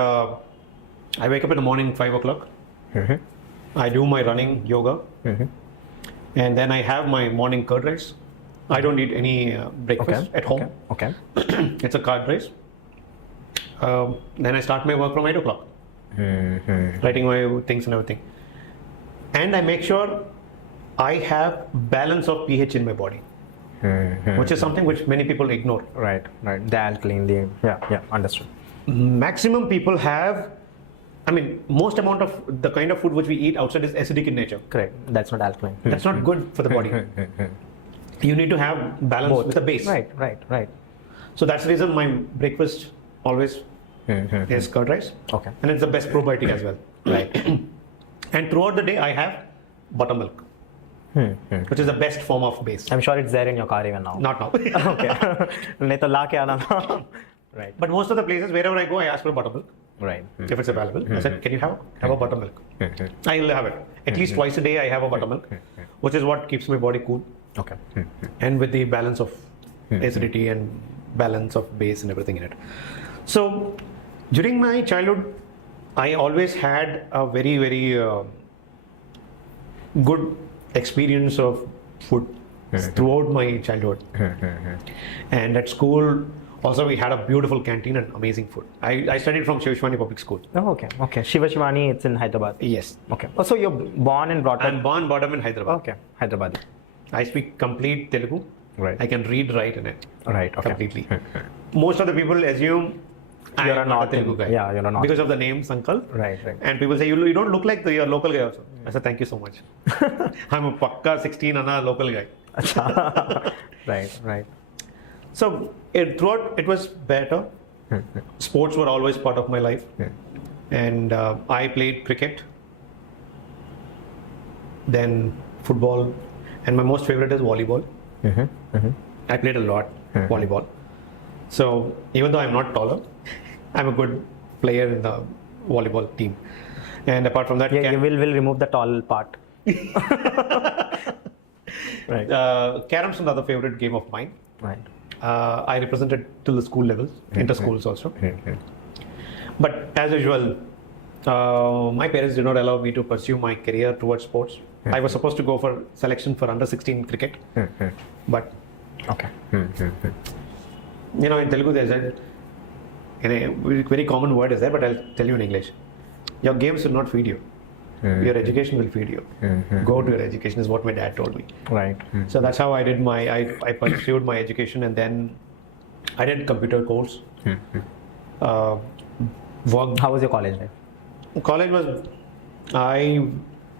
I wake up in the morning 5 o'clock. I do my running, yoga, and then I have my morning curd rice. I don't eat any breakfast at home. Okay. It's a curd rice. Then I start my work from 8 o'clock, writing my things and everything. And I make sure I have balance of pH in my body, which is something which many people ignore. Right. The alkaline, yeah, understood. Maximum people have, I mean, most amount of the kind of food which we eat outside is acidic in nature. Correct. That's not alkaline. That's not good for the body. You need to have balance Both. with the base. Right. So that's the reason my breakfast always is curd rice. Okay. And it's the best probiotic as well. Right. And throughout the day, I have buttermilk, which is the best form of base. I'm sure it's there in your car even now. Not now. Okay. नहीं तो ला के आना था. Right. But most of the places, wherever I go, I ask for buttermilk. Right. If it's available, I said, can you have a buttermilk? I will have it. At least twice a day, I have a buttermilk, which is what keeps my body cool. Okay. And with the balance of acidity and balance of base and everything in it. So During my childhood, I always had a very, very good experience of food throughout my childhood. And at school, also we had a beautiful canteen and amazing food. I studied from Shivashwani Public School. Oh, okay. Okay. Shivashwani, it's in Hyderabad. Yes. Okay. Oh, so you're born and brought up. I'm born, brought up in Hyderabad. Okay. Hyderabad. I speak complete Telugu. Right. I can read, write in it. Right. Okay. Completely. Most of the people assume You're I'm a not North a Telugu guy. Yeah, you're a North. Because of the name Sankalp. Right. Right. And people say, you don't look like your local guy also. I said, thank you so much. I'm a pakka 16 and a local guy. Right. Right. So throughout it was better. Sports were always part of my life. And I played cricket, then football, and my most favorite is volleyball. I played a lot volleyball. So even though I'm not taller, I'm a good player in the volleyball team. And apart from that, Yeah, we'll remove the tall part. Right. Carom's another favorite game of mine. Right. I represented till the school levels, inter-schools also. But as usual, my parents did not allow me to pursue my career towards sports. I was supposed to go for selection for under 16 cricket, but Okay. in Telugu there's a very common word is there, but I'll tell you in English. Your games will not feed you. Your education will feed you. Go to your education is what my dad told me. Right. So that's how I did I pursued my education, and then I did computer course. Worked. How was your college life? College was, I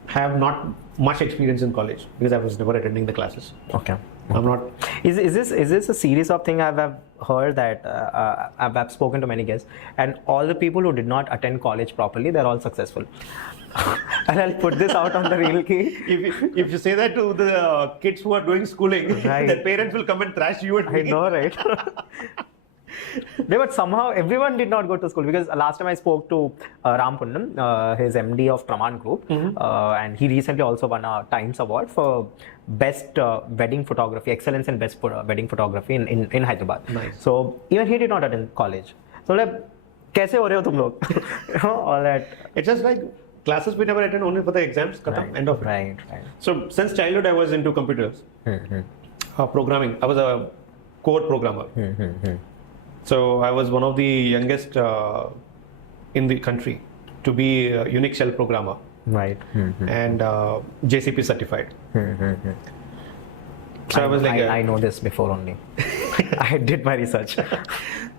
have not much experience in college because I was never attending the classes. Okay. I'm not. Is this a series of things I've heard that I've spoken to many guests, and all the people who did not attend college properly, they're all successful. And I'll put this out on the real key. If you say that to the kids who are doing schooling, Right. their parents will come and thrash you and I me. know, right? But somehow everyone did not go to school, because last time I spoke to Ram Punnam, his MD of Praman Group, and he recently also won a Times Award for best wedding photography, excellence in best wedding photography in Hyderabad. Nice. So even he did not attend college. So like, कैसे हो रहे हो तुम लोग? All that. It's just like classes we never attend, only for the exams. Khatam, end of it. Right. So since childhood I was into computers, programming. I was a core programmer. So I was one of the youngest in the country to be a Unix shell programmer. Right. And JCP certified. So I was like, I know this before only. I did my research.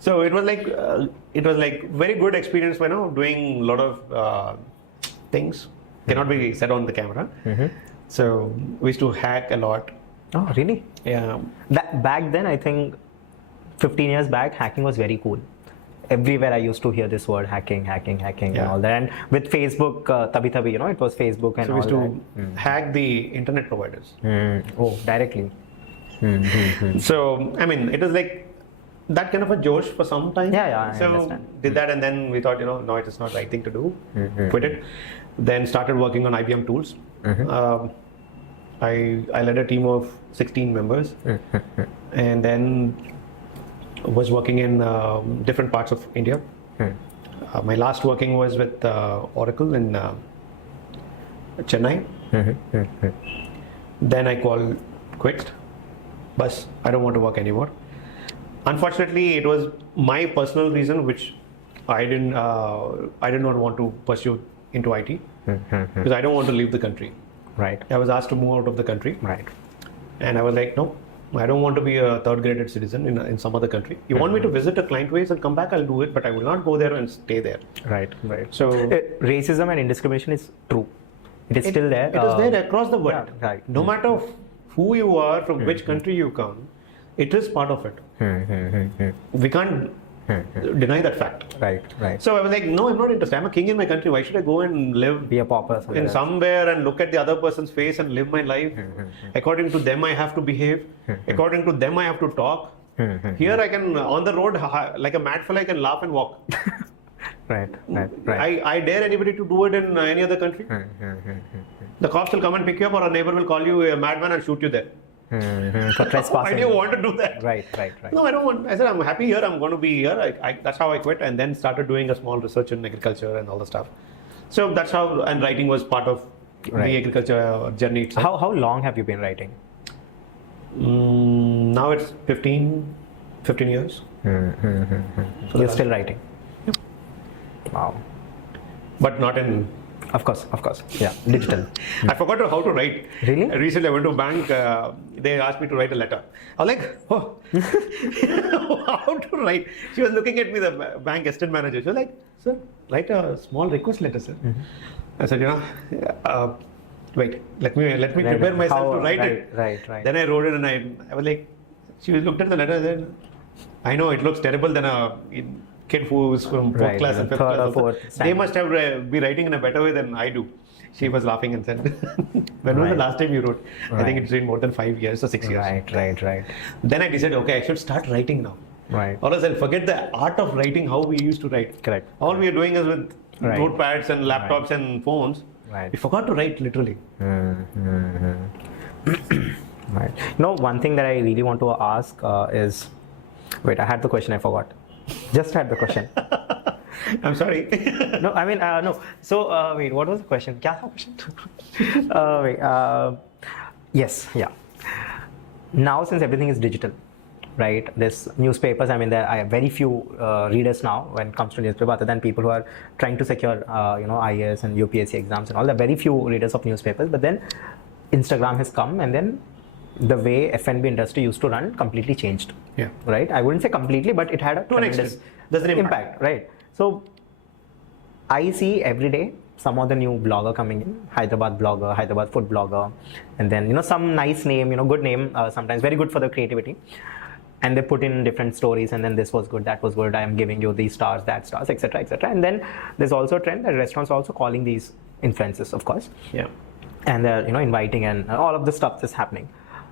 so it was like very good experience, doing a lot of things cannot be said on the camera. So we used to hack a lot. Oh, really? Yeah. Back then, I think 15 years back, hacking was very cool. Everywhere I used to hear this word hacking and Yeah. all that. And with Facebook, tabi, it was Facebook and So we all used that. to hack the internet providers. Oh, directly. So, I mean, it was like that kind of a Josh for some time. Yeah, I so understand. did that, and then we thought, no, it is not the right thing to do. Quit it. Then started working on IBM tools. I led a team of 16 members, and then was working in different parts of India. My last working was with Oracle in Chennai. Then I quit. But I don't want to work anymore. Unfortunately, it was my personal reason which I did not want to pursue into IT because I don't want to leave the country. Right. I was asked to move out of the country. Right. And I was like, no, I don't want to be a third-graded citizen in some other country. You want me to visit a client base and come back, I'll do it, but I will not go there and stay there. Right. So Racism and indiscrimination is true. It is still there. It is there across the world. Yeah, right. No matter who you are, from which country you come, it is part of it. We can't deny that fact. Right. So I was like, no, I'm not interested. I'm a king in my country. Why should I go and live Be a pauper in somewhere and look at the other person's face and live my life? According to them, I have to behave. According to them, I have to talk. Here, I can, on the road, like a mad fellow, I can laugh and walk. Right. I dare anybody to do it in any other country. The cops will come and pick you up, or a neighbor will call you a madman and shoot you there. For trespassing. Why do you want to do that? Right. No, I don't want. I said, I'm happy here. I'm going to be here. That's how I quit, and then started doing a small research in agriculture and all the stuff. So that's how, and writing was part of the agriculture journey itself. How long have you been writing? Now it's 15 years. So you're still writing? Yep. Wow. But not in... Of course. Yeah, digital. I forgot how to write. Really? Recently I went to a bank, they asked me to write a letter. I was like, oh, how to write? She was looking at me, the bank assistant manager. She was like, sir, write a small request letter, sir. I said, wait, let me prepare myself to write it. Right. Then I wrote it and I was like, she looked at the letter, then I know it looks terrible than a kid who is from fourth class and fifth class. They must have be writing in a better way than I do. She was laughing and said, when was the last time you wrote? I think it's been more than 5 years or 6 years. Right. Then I decided, okay, I should start writing now. Right. Or else I'll forget the art of writing, how we used to write. Correct. All we are doing is with notepads and laptops and phones. Right. We forgot to write literally. Right. One thing that I really want to ask is, wait, I had the question, I forgot. Just had the question. I'm sorry. No, I mean, no. So, wait, what was the question? Kya tha question? Yes, yeah. Now, since everything is digital, right? There's newspapers. I mean, there are very few readers now when it comes to newspaper, other than people who are trying to secure, IAS and UPSC exams and all. There are very few readers of newspapers. But then Instagram has come, and then the way F&B industry used to run completely changed. Yeah. Right. I wouldn't say completely, but it had a tremendous impact. Right. So I see every day some other new blogger coming in, Hyderabad blogger, Hyderabad food blogger, and then some nice name, good name, sometimes very good for the creativity, and they put in different stories, and then this was good, that was good, I am giving you these stars, that stars, etc., etc. And then there's also a trend that restaurants are also calling these influencers, of course. Yeah. And they're inviting, and all of the stuff is happening.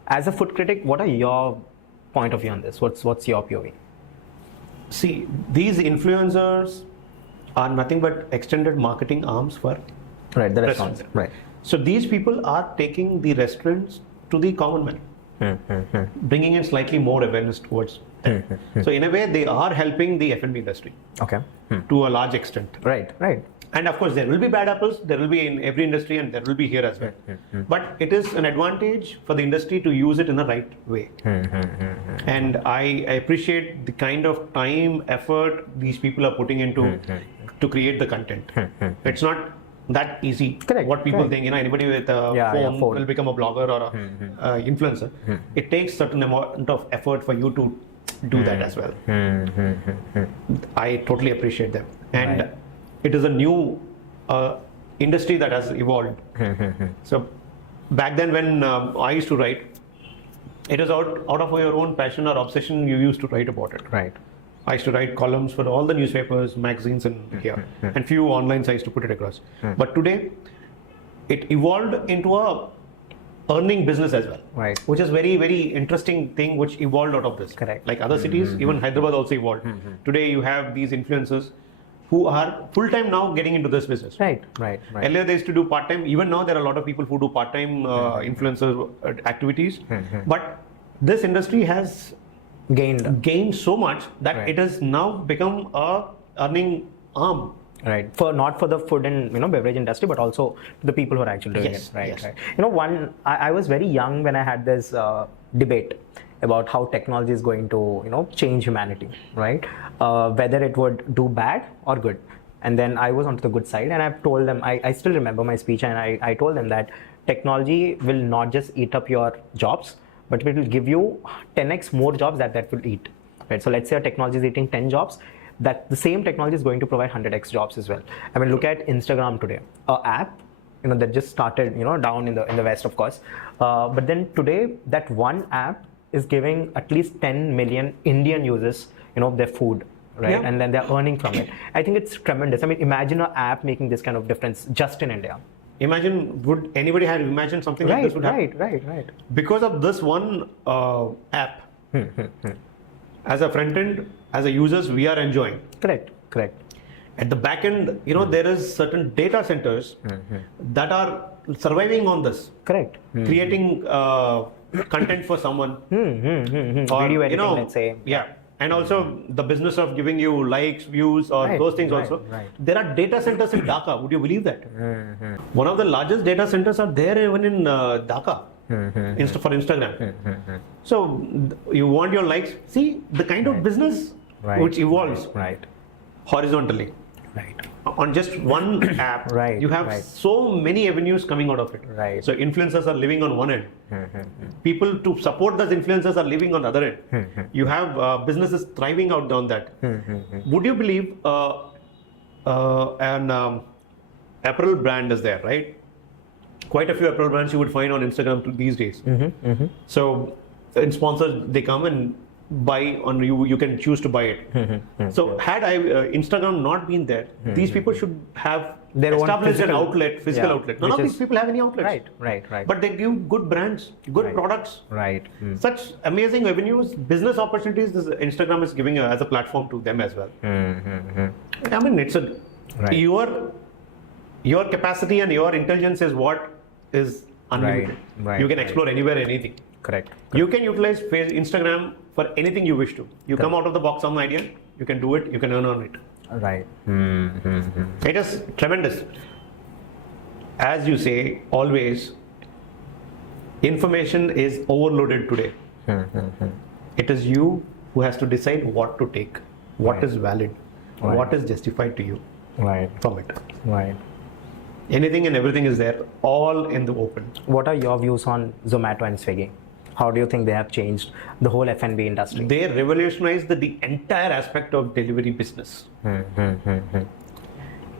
As a food critic, what are your point of view on this? What's your POV? See, these influencers are nothing but extended marketing arms for the restaurants. Right. So these people are taking the restaurants to the common man, bringing in slightly more awareness towards them. So in a way, they are helping the F&B industry. Okay. To a large extent. Right. And of course, there will be bad apples. There will be in every industry, and there will be here as well. But it is an advantage for the industry to use it in the right way. And I appreciate the kind of time, effort these people are putting into to create the content. It's not that easy. Correct. What people think, anybody with a phone will become a blogger or a influencer. It takes certain amount of effort for you to do that as well. I totally appreciate them. And it is a new industry that has evolved. So back then when I used to write, it is out of your own passion or obsession you used to write about it. Right. I used to write columns for all the newspapers, magazines, and here, and few online sites to put it across. But today, it evolved into a earning business as well. Right. Which is very, very interesting thing which evolved out of this. Correct. Like other cities, even Hyderabad also evolved. Today you have these influencers who are full-time now getting into this business. Right. Earlier they used to do part-time. Even now there are a lot of people who do part-time influencer activities. But this industry has gained so much that it has now become a earning arm. Right. Not for the food and beverage industry, but also the people who are actually doing it. Right. I was very young when I had this debate about how technology is going to change humanity, right? Whether it would do bad or good. And then I was onto the good side, and I've told them, I still remember my speech, and I told them that technology will not just eat up your jobs, but it will give you 10x more jobs that will eat. Right? So let's say a technology is eating 10 jobs, that the same technology is going to provide 100x jobs as well. I mean, look at Instagram today, an app that just started down in the West, of course, but then today that one app is giving at least 10 million Indian users their food, right? And then they're earning from it. I think it's tremendous. I mean, imagine an app making this kind of difference just in India. Imagine, would anybody have imagined something like this would happen? Right. Because of this one app, as a front end, as a users, we are enjoying. Correct. At the back end, there is certain data centers that are surviving on this. Correct. Creating content for someone. Or, Video editing, let's say. Yeah. And also the business of giving you likes, views, or those things also. Right. There are data centers in Dhaka. Would you believe that? One of the largest data centers are there even in Dhaka. For Instagram. So you want your likes. See the kind of business which evolves horizontally. Right. On just one app, you have so many avenues coming out of it. Right. So influencers are living on one end. People to support those influencers are living on the other end. You have businesses thriving out on that. Would you believe an apparel brand is there, right? Quite a few apparel brands you would find on Instagram these days. So in sponsors, they come and buy on you can choose to buy it. So had Instagram not been there, these people should have their established an outlet, physical outlet. None of these people have any outlets. Right. But they give good brands, good products. Right. Such amazing avenues, business opportunities Instagram is giving as a platform to them as well. I mean, it's your capacity and your intelligence is what is unlimited. You can explore anywhere, anything. Correct. You can utilize Instagram for anything you wish to. You come out of the box some idea, you can do it, you can earn on it. Right. It is tremendous. As you say, always, information is overloaded today. It is you who has to decide what to take, what is valid, what is justified to you from it. Right. Anything and everything is there, all in the open. What are your views on Zomato and Swiggy? How do you think they have changed the whole F&B industry? They revolutionized the entire aspect of delivery business.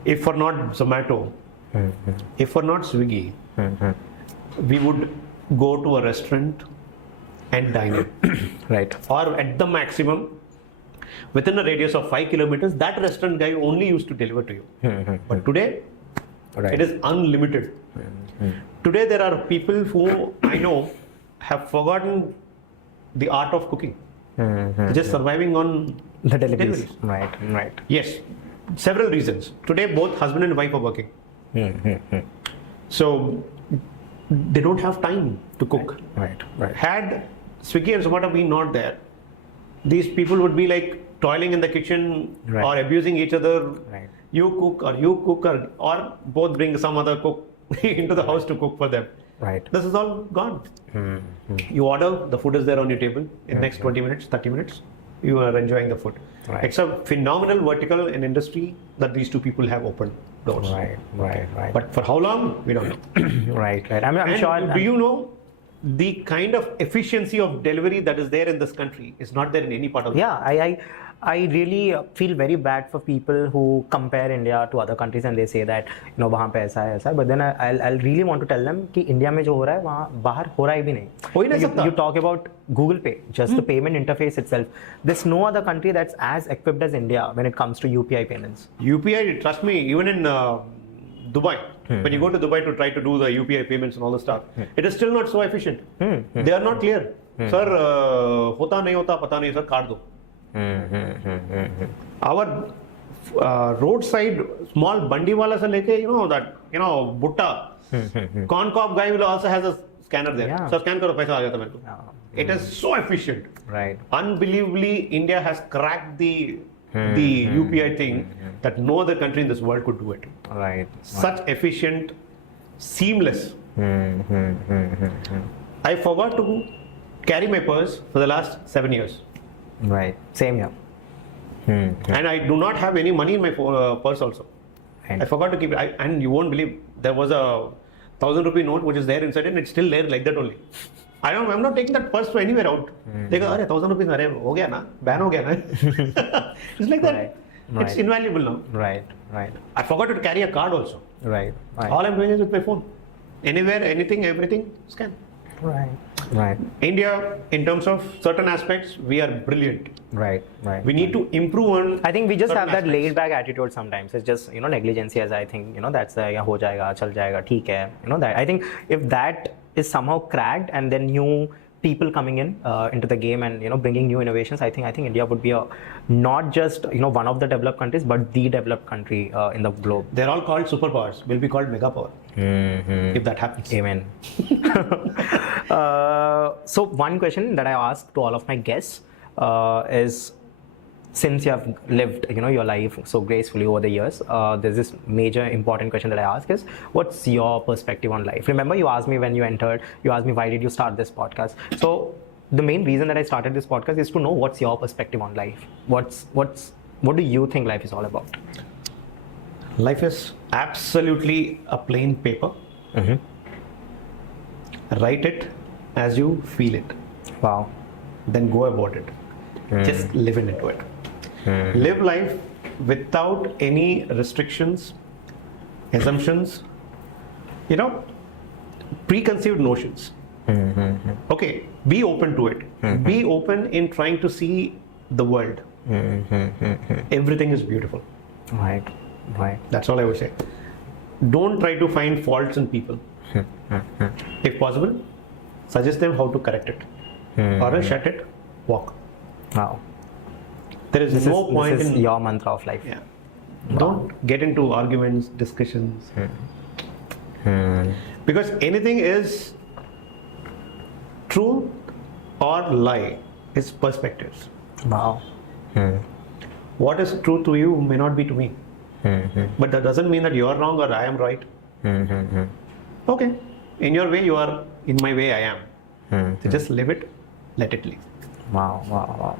If for not Zomato, if for not Swiggy, we would go to a restaurant and dine in. Right. Or at the maximum, within a radius of 5 kilometers, that restaurant guy only used to deliver to you. But today, it is unlimited. Today, there are people who I know have forgotten the art of cooking. Just surviving on the deliveries. Right. Yes, several reasons. Today, both husband and wife are working. So, they don't have time to cook. Right. Had Swiggy and Zomato been not there, these people would be like toiling in the kitchen or abusing each other. You cook or both bring some other cook into the house to cook for them. Right. This is all gone. You order, the food is there on your table. In next 20 minutes, 30 minutes, you are enjoying the food. It's a phenomenal vertical in industry that these two people have opened doors. Right. But for how long, we don't know. Right. I'm sure. Do you know the kind of efficiency of delivery that is there in this country is not there in any part of the world? I really feel very bad for people who compare India to other countries and they say that वहाँ पे ऐसा है but then I'll really want to tell them कि India में जो हो रहा है वहाँ बाहर हो रहा है भी नहीं. हो ही नहीं सकता. You talk about Google Pay, just the payment interface itself. There's no other country that's as equipped as India when it comes to UPI payments. UPI, trust me, even in Dubai, when you go to Dubai to try to do the UPI payments and all the stuff, it is still not so efficient. They are not clear. Sir, होता नहीं होता पता नहीं, sir, card दो. Our roadside small bandi wala se leke, butta, corn cob guy will also has a scanner there. So scan karo, paisa aa jata mere ko. It is so efficient. Right. Unbelievably, India has cracked the UPI thing that no other country in this world could do it. Right. Such efficient, seamless. I forgot to carry my purse for the last 7 years. Right. Same here. And I do not have any money in my purse also. I forgot to keep it. And you won't believe, there was a 1,000 rupee note which is there inside it and it's still there like that only. I'm not taking that purse to anywhere out. They go, 1,000 rupees, ho gaya na? Ban ho gaya na? It's like that. It's invaluable now. Right. I forgot to carry a card also. Right. All I'm doing is with my phone. Anywhere, anything, everything, scan. Right. India, in terms of certain aspects, we are brilliant. Right. We need to improve on. I think we just have that aspects. laid back attitude sometimes. It's just negligency, as I think that's ho jayega, chal jayega, theek hai. That I think if that is somehow cracked and then new people coming in into the game and bringing new innovations, I think India would be not just one of the developed countries, but the developed country in the globe. They're all called superpowers. We'll be called mega power if that happens. Amen. So one question that I ask to all of my guests is, since you have lived your life so gracefully over the years, there's this major important question that I ask is, what's your perspective on life? Remember, you asked me when you entered, you asked me why did you start this podcast. So the main reason that I started this podcast is to know what's your perspective on life. What do you think life is all about? Life is absolutely a plain paper. Write it as you feel it. Wow. Then go about it. Just live into it. Live life without any restrictions, assumptions, preconceived notions. Okay, be open to it. Be open in trying to see the world. Everything is beautiful. Right. That's all I would say. Don't try to find faults in people. If possible, suggest them how to correct it. Or else shut it, walk. Wow. There is no point this is in your mantra of life. Yeah. Don't get into arguments, discussions. Because anything is truth or lie. It's perspectives. Wow. What is true to you may not be to me. But that doesn't mean that you are wrong or I am right. Okay. In your way you are, in my way I am. So just live it, let it live. Wow.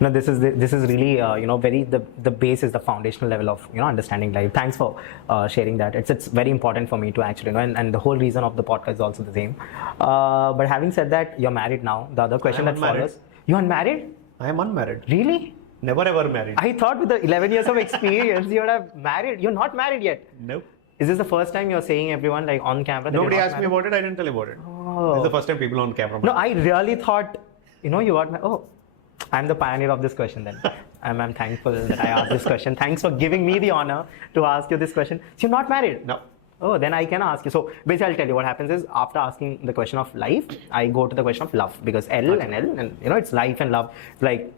No, this is really very the base is the foundational level of understanding life. Thanks for sharing that. It's very important for me to actually know, and the whole reason of the podcast is also the same. But having said that, you're married now. The other question that follows, you're unmarried? I am unmarried. Really? Never ever married. I thought with the 11 years of experience you would have married. You're not married yet. Nope. Is this the first time you're saying everyone like on camera? Nobody asked me about it. I didn't tell you about it. Oh. This is the first time people on camera. No, I really thought you are. Oh, I'm the pioneer of this question then. I'm thankful that I asked this question. Thanks for giving me the honor to ask you this question. So you're not married? No. Oh, then I can ask you. So basically, I'll tell you what happens is after asking the question of life, I go to the question of love, because L and it's life and love like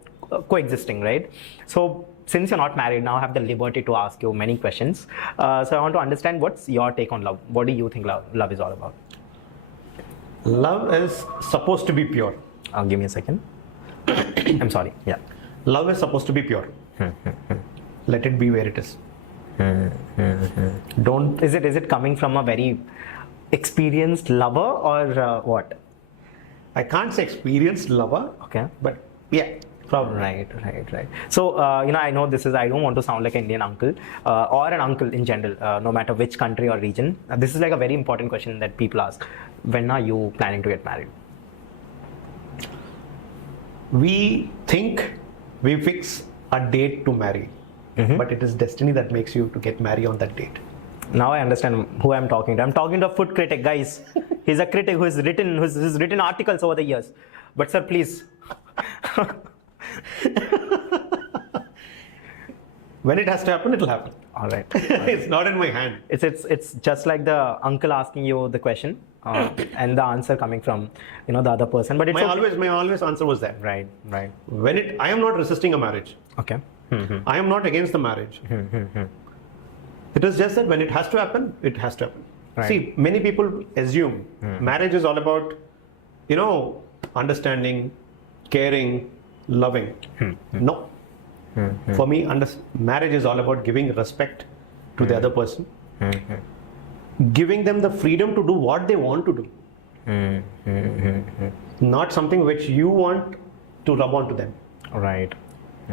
coexisting, right? So since you're not married now, I have the liberty to ask you many questions. So I want to understand, what's your take on love? What do you think love is all about? Love is supposed to be pure. Give me a second. I'm sorry. Yeah. Love is supposed to be pure. Let it be where it is. Don't. Is it coming from a very experienced lover or what? I can't say experienced lover. Okay. But yeah. Probably. Right. So, I know this is, I don't want to sound like an Indian uncle or an uncle in general, no matter which country or region. This is like a very important question that people ask. When are you planning to get married? We think we fix a date to marry, but it is destiny that makes you to get married on that date. Now I understand who I'm talking to. I'm talking to a food critic, guys. He's a critic who's written articles over the years. But sir, please. When it has to happen, it'll happen. All right. It's not in my hand. It's just like the uncle asking you the question and the answer coming from the other person. But it's my always answer was that. Right. I am not resisting a marriage. Okay. I am not against the marriage. It is just that when it has to happen, it has to happen. Right. See, many people assume marriage is all about, understanding, caring, loving. No. For me, marriage is all about giving respect to the other person, giving them the freedom to do what they want to do, not something which you want to rub onto them. Right.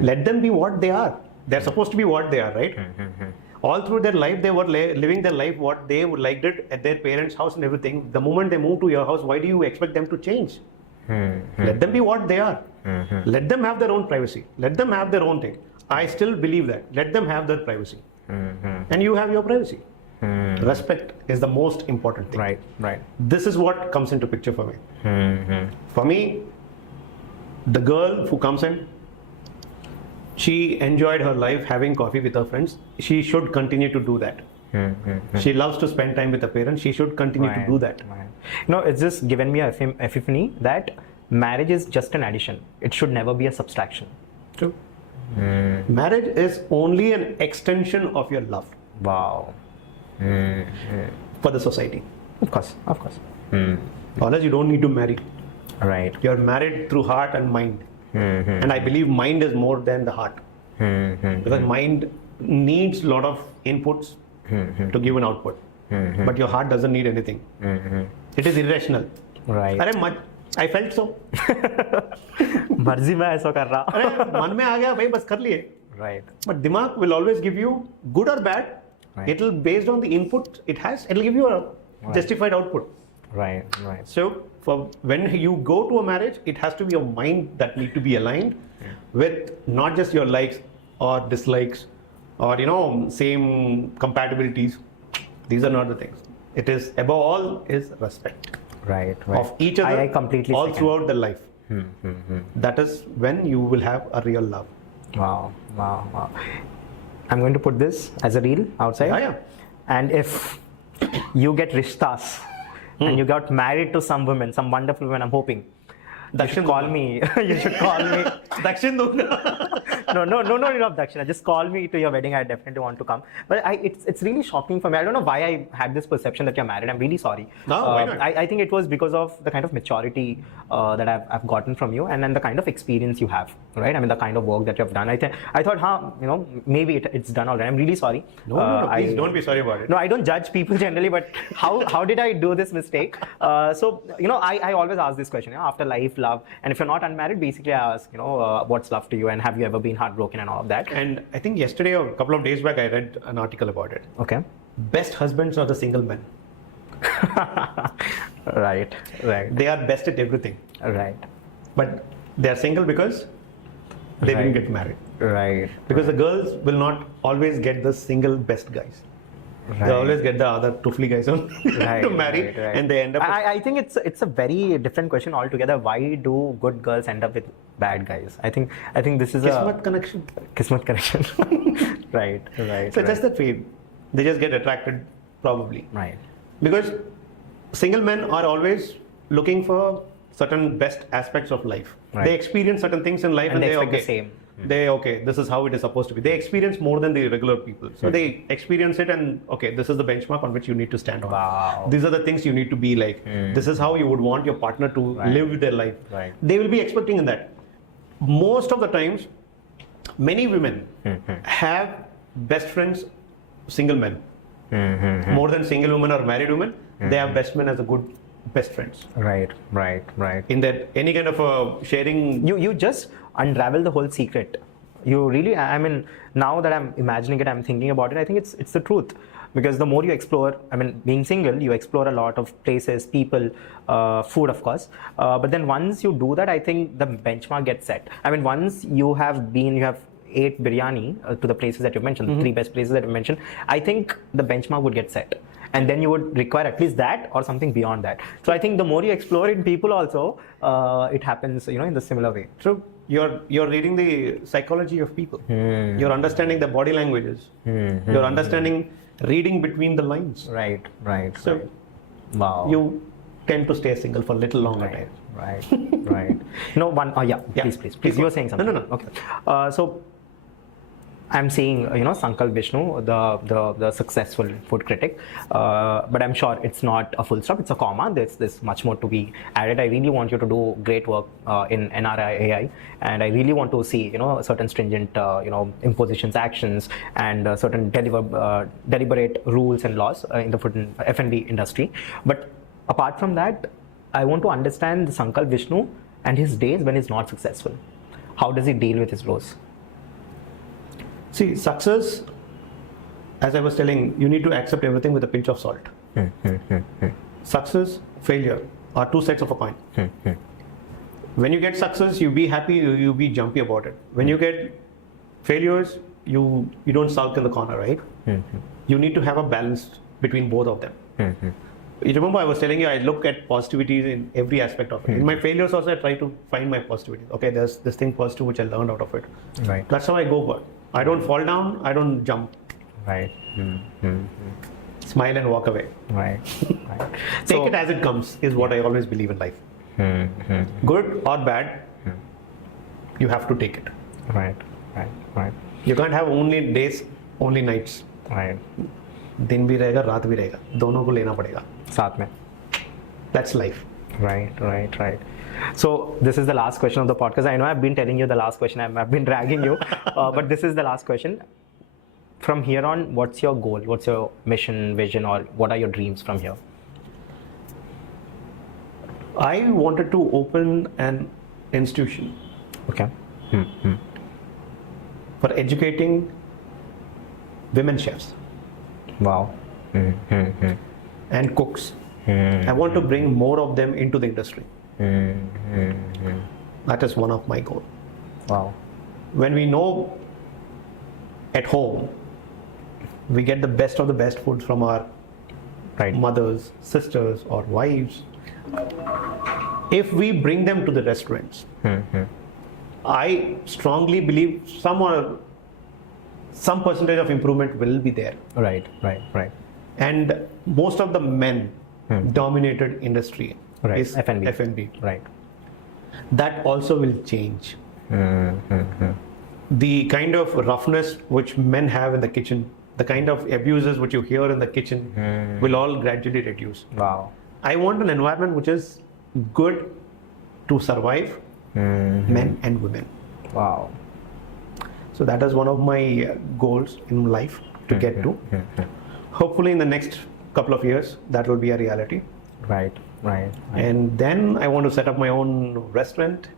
Let them be what they are. They're supposed to be what they are, right? All through their life, they were living their life what they would liked it at their parents' house and everything. The moment they move to your house, why do you expect them to change? Let them be what they are. Let them have their own privacy. Let them have their own thing. I still believe that. Let them have their privacy. And you have your privacy. Respect is the most important thing. Right. This is what comes into picture for me. For me, the girl who comes in, she enjoyed her life having coffee with her friends. She should continue to do that. She loves to spend time with her parents. She should continue to do that. It's just given me an epiphany that marriage is just an addition. It should never be a subtraction. True. Marriage is only an extension of your love. Wow. For the society. Of course. Unless you don't need to marry. Right. You're married through heart and mind. And I believe mind is more than the heart. Because mind needs a lot of inputs to give an output. But your heart doesn't need anything. It is irrational. Right. I felt so. मर्जी में ऐसा कर रहा. अरे मन में आ गया भाई बस कर लिए. Right. But Dimag will always give you good or bad. Right. It'll based on the input it has. It'll give you a justified output. Right. So for when you go to a marriage, it has to be your mind that need to be aligned with not just your likes or dislikes or same compatibilities. These are not the things. It is above all is respect. Right. Of each other. I completely all second. throughout the life. That is when you will have a real love. Wow. I'm going to put this as a reel outside. Yeah. And if you get rishtas and you got married to some women, some wonderful women, I'm hoping. You should call me. You should call me. Dakshin dunga. No, enough Dakshina. Just call me to your wedding. I definitely want to come. But it's really shocking for me. I don't know why I had this perception that you're married. I'm really sorry. No, why not? I think it was because of the kind of maturity that I've gotten from you, and then the kind of experience you have, right? I mean, the kind of work that you've done. I thought, maybe it's done already. I'm really sorry. No, please don't be sorry about it. No, I don't judge people generally, but how did I do this mistake? So I always ask this question after life, love, and if you're not unmarried, basically I ask, what's love to you, and have you ever been heartbroken and all of that? And I think yesterday or a couple of days back, I read an article about it. Okay. Best husbands are the single men. Right. They are best at everything. Right. But they are single because they didn't get married. Right. Because the girls will not always get the single best guys. Right. They always get the other tuffly guys on to marry, right. and they end up. I think it's a very different question altogether. Why do good girls end up with bad guys? I think this is Kismet connection. Kismet connection. Right. So just that way, they just get attracted, probably. Right. Because single men are always looking for certain best aspects of life. Right. They experience certain things in life, And they they expect the same. This is how it is supposed to be. They experience more than the regular people. So they experience it, and this is the benchmark on which you need to stand on. Wow. These are the things you need to be like. This is how you would want your partner to live their life. Right. They will be expecting in that. Most of the times, many women have best friends, single men. More than single women or married women, they have best men as a good best friends. Right. In that any kind of sharing. You just unravel the whole secret. You really, I mean, now that I'm imagining it, I'm thinking about it, I think it's the truth. Because the more you explore, I mean, being single, you explore a lot of places, people, food, of course. But then once you do that, I think the benchmark gets set. I mean, once you have ate biryani to the places that you mentioned, the 3 best places that you mentioned, I think the benchmark would get set. And then you would require at least that or something beyond that. So I think the more you explore in people also, it happens, in the similar way. So you're reading the psychology of people. You're understanding the body languages. You're understanding reading between the lines. Right. So Wow. you tend to stay single for a little longer time. Right. No, please. You were saying something. No. Okay. So I'm seeing, Sankalp Vishnu, the successful food critic, but I'm sure it's not a full stop, it's a comma. There's much more to be added. I really want you to do great work in NRAI, and I really want to see, certain stringent, impositions, actions, and certain deliberate rules and laws in the food and F&B industry. But apart from that, I want to understand the Sankalp Vishnu and his days when he's not successful. How does he deal with his lows? See, success, as I was telling, you need to accept everything with a pinch of salt. Success, failure are 2 sides of a coin. When you get success, you be happy, you be jumpy about it. When you get failures, you don't sulk in the corner, right? You need to have a balance between both of them. You remember I was telling you, I look at positivity in every aspect of it. In my failures also, I try to find my positivity. Okay, there's this thing positive which I learned out of it. Right. That's how I go for it. I don't fall down, I don't jump. Right. Smile and walk away. Right. Take it as it comes is what I always believe in life. Good or bad, you have to take it. Right. You can't have only days, only nights. Right. दिन भी रहेगा, रात भी रहेगा, दोनों को लेना पड़ेगा. साथ में. That's life. Right. So this is the last question of the podcast. I know I've been telling you the last question. I've been dragging you, but this is the last question. From here on, what's your goal? What's your mission, vision, or what are your dreams from here? I wanted to open an institution. Okay. For educating women chefs. Wow. And cooks. I want to bring more of them into the industry. That is one of my goals. Wow. When we know at home, we get the best of the best foods from our mothers, sisters, or wives. If we bring them to the restaurants, I strongly believe some percentage of improvement will be there. Right. And most of the men dominated industry is F&B. Right. That also will change. The kind of roughness which men have in the kitchen, the kind of abuses which you hear in the kitchen will all gradually reduce. Wow. I want an environment which is good to survive men and women. Wow. So that is one of my goals in life to get to. Hopefully in the next couple of years, that will be a reality. Right. And then I want to set up my own restaurant.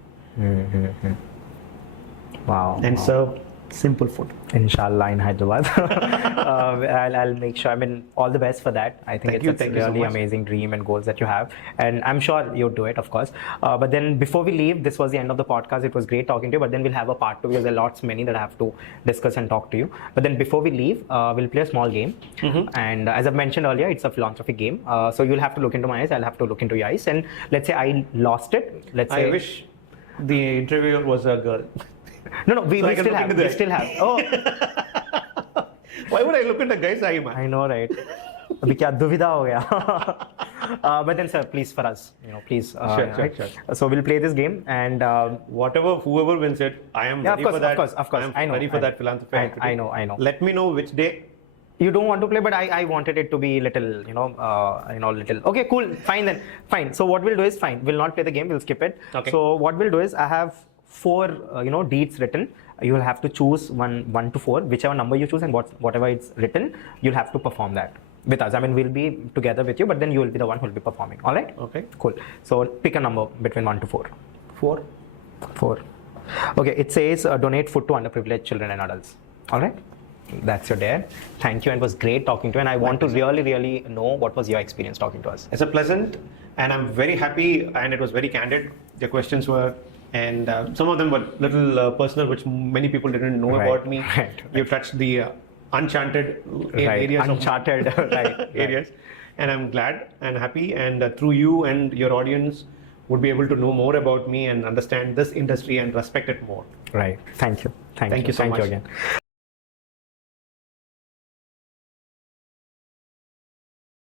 Wow. And serve simple food. Inshallah, in Hyderabad. I'll make sure. I mean, all the best for that. I think it's a really amazing dream and goals that you have, and I'm sure you'll do it, of course. But then, before we leave, this was the end of the podcast. It was great talking to you. But then we'll have a part 2 because there are many that I have to discuss and talk to you. But then, before we leave, we'll play a small game. And as I've mentioned earlier, it's a philanthropy game. So you'll have to look into my eyes. I'll have to look into your eyes. And let's say I lost it. I wish the interviewer was a girl. No, we still have. Oh. Why would I look at the guy's eye, man? I know, right? Abhi kya duvida ho gaya. But then, sir, please for us, please. Sure. So we'll play this game, and whoever wins it, I am ready for that. Of course. I am ready for that philanthropy. I know. Let me know which day. You don't want to play, but I wanted it to be little, little. Okay, cool. Fine then. Fine. So what we'll do is we'll not play the game. We'll skip it. Okay. So what we'll do is I have 4 deeds written. You will have to choose one to 4, whichever number you choose, and whatever it's written, you'll have to perform that with us. I mean, we'll be together with you, but then you will be the one who will be performing. All right? Okay. Cool. So pick a number between 1 to 4. 4. Okay. It says donate food to underprivileged children and adults. All right. That's your dare. Thank you, and it was great talking to you. And I want to really know what was your experience talking to us. It's a pleasant, and I'm very happy, and it was very candid. The questions were. And some of them were little personal, which many people didn't know about me. Right. You touched the uncharted areas. Uncharted areas. And I'm glad and happy. And through you and your audience would be able to know more about me and understand this industry and respect it more. Right. Thank you. Thank you so much. Thank you again.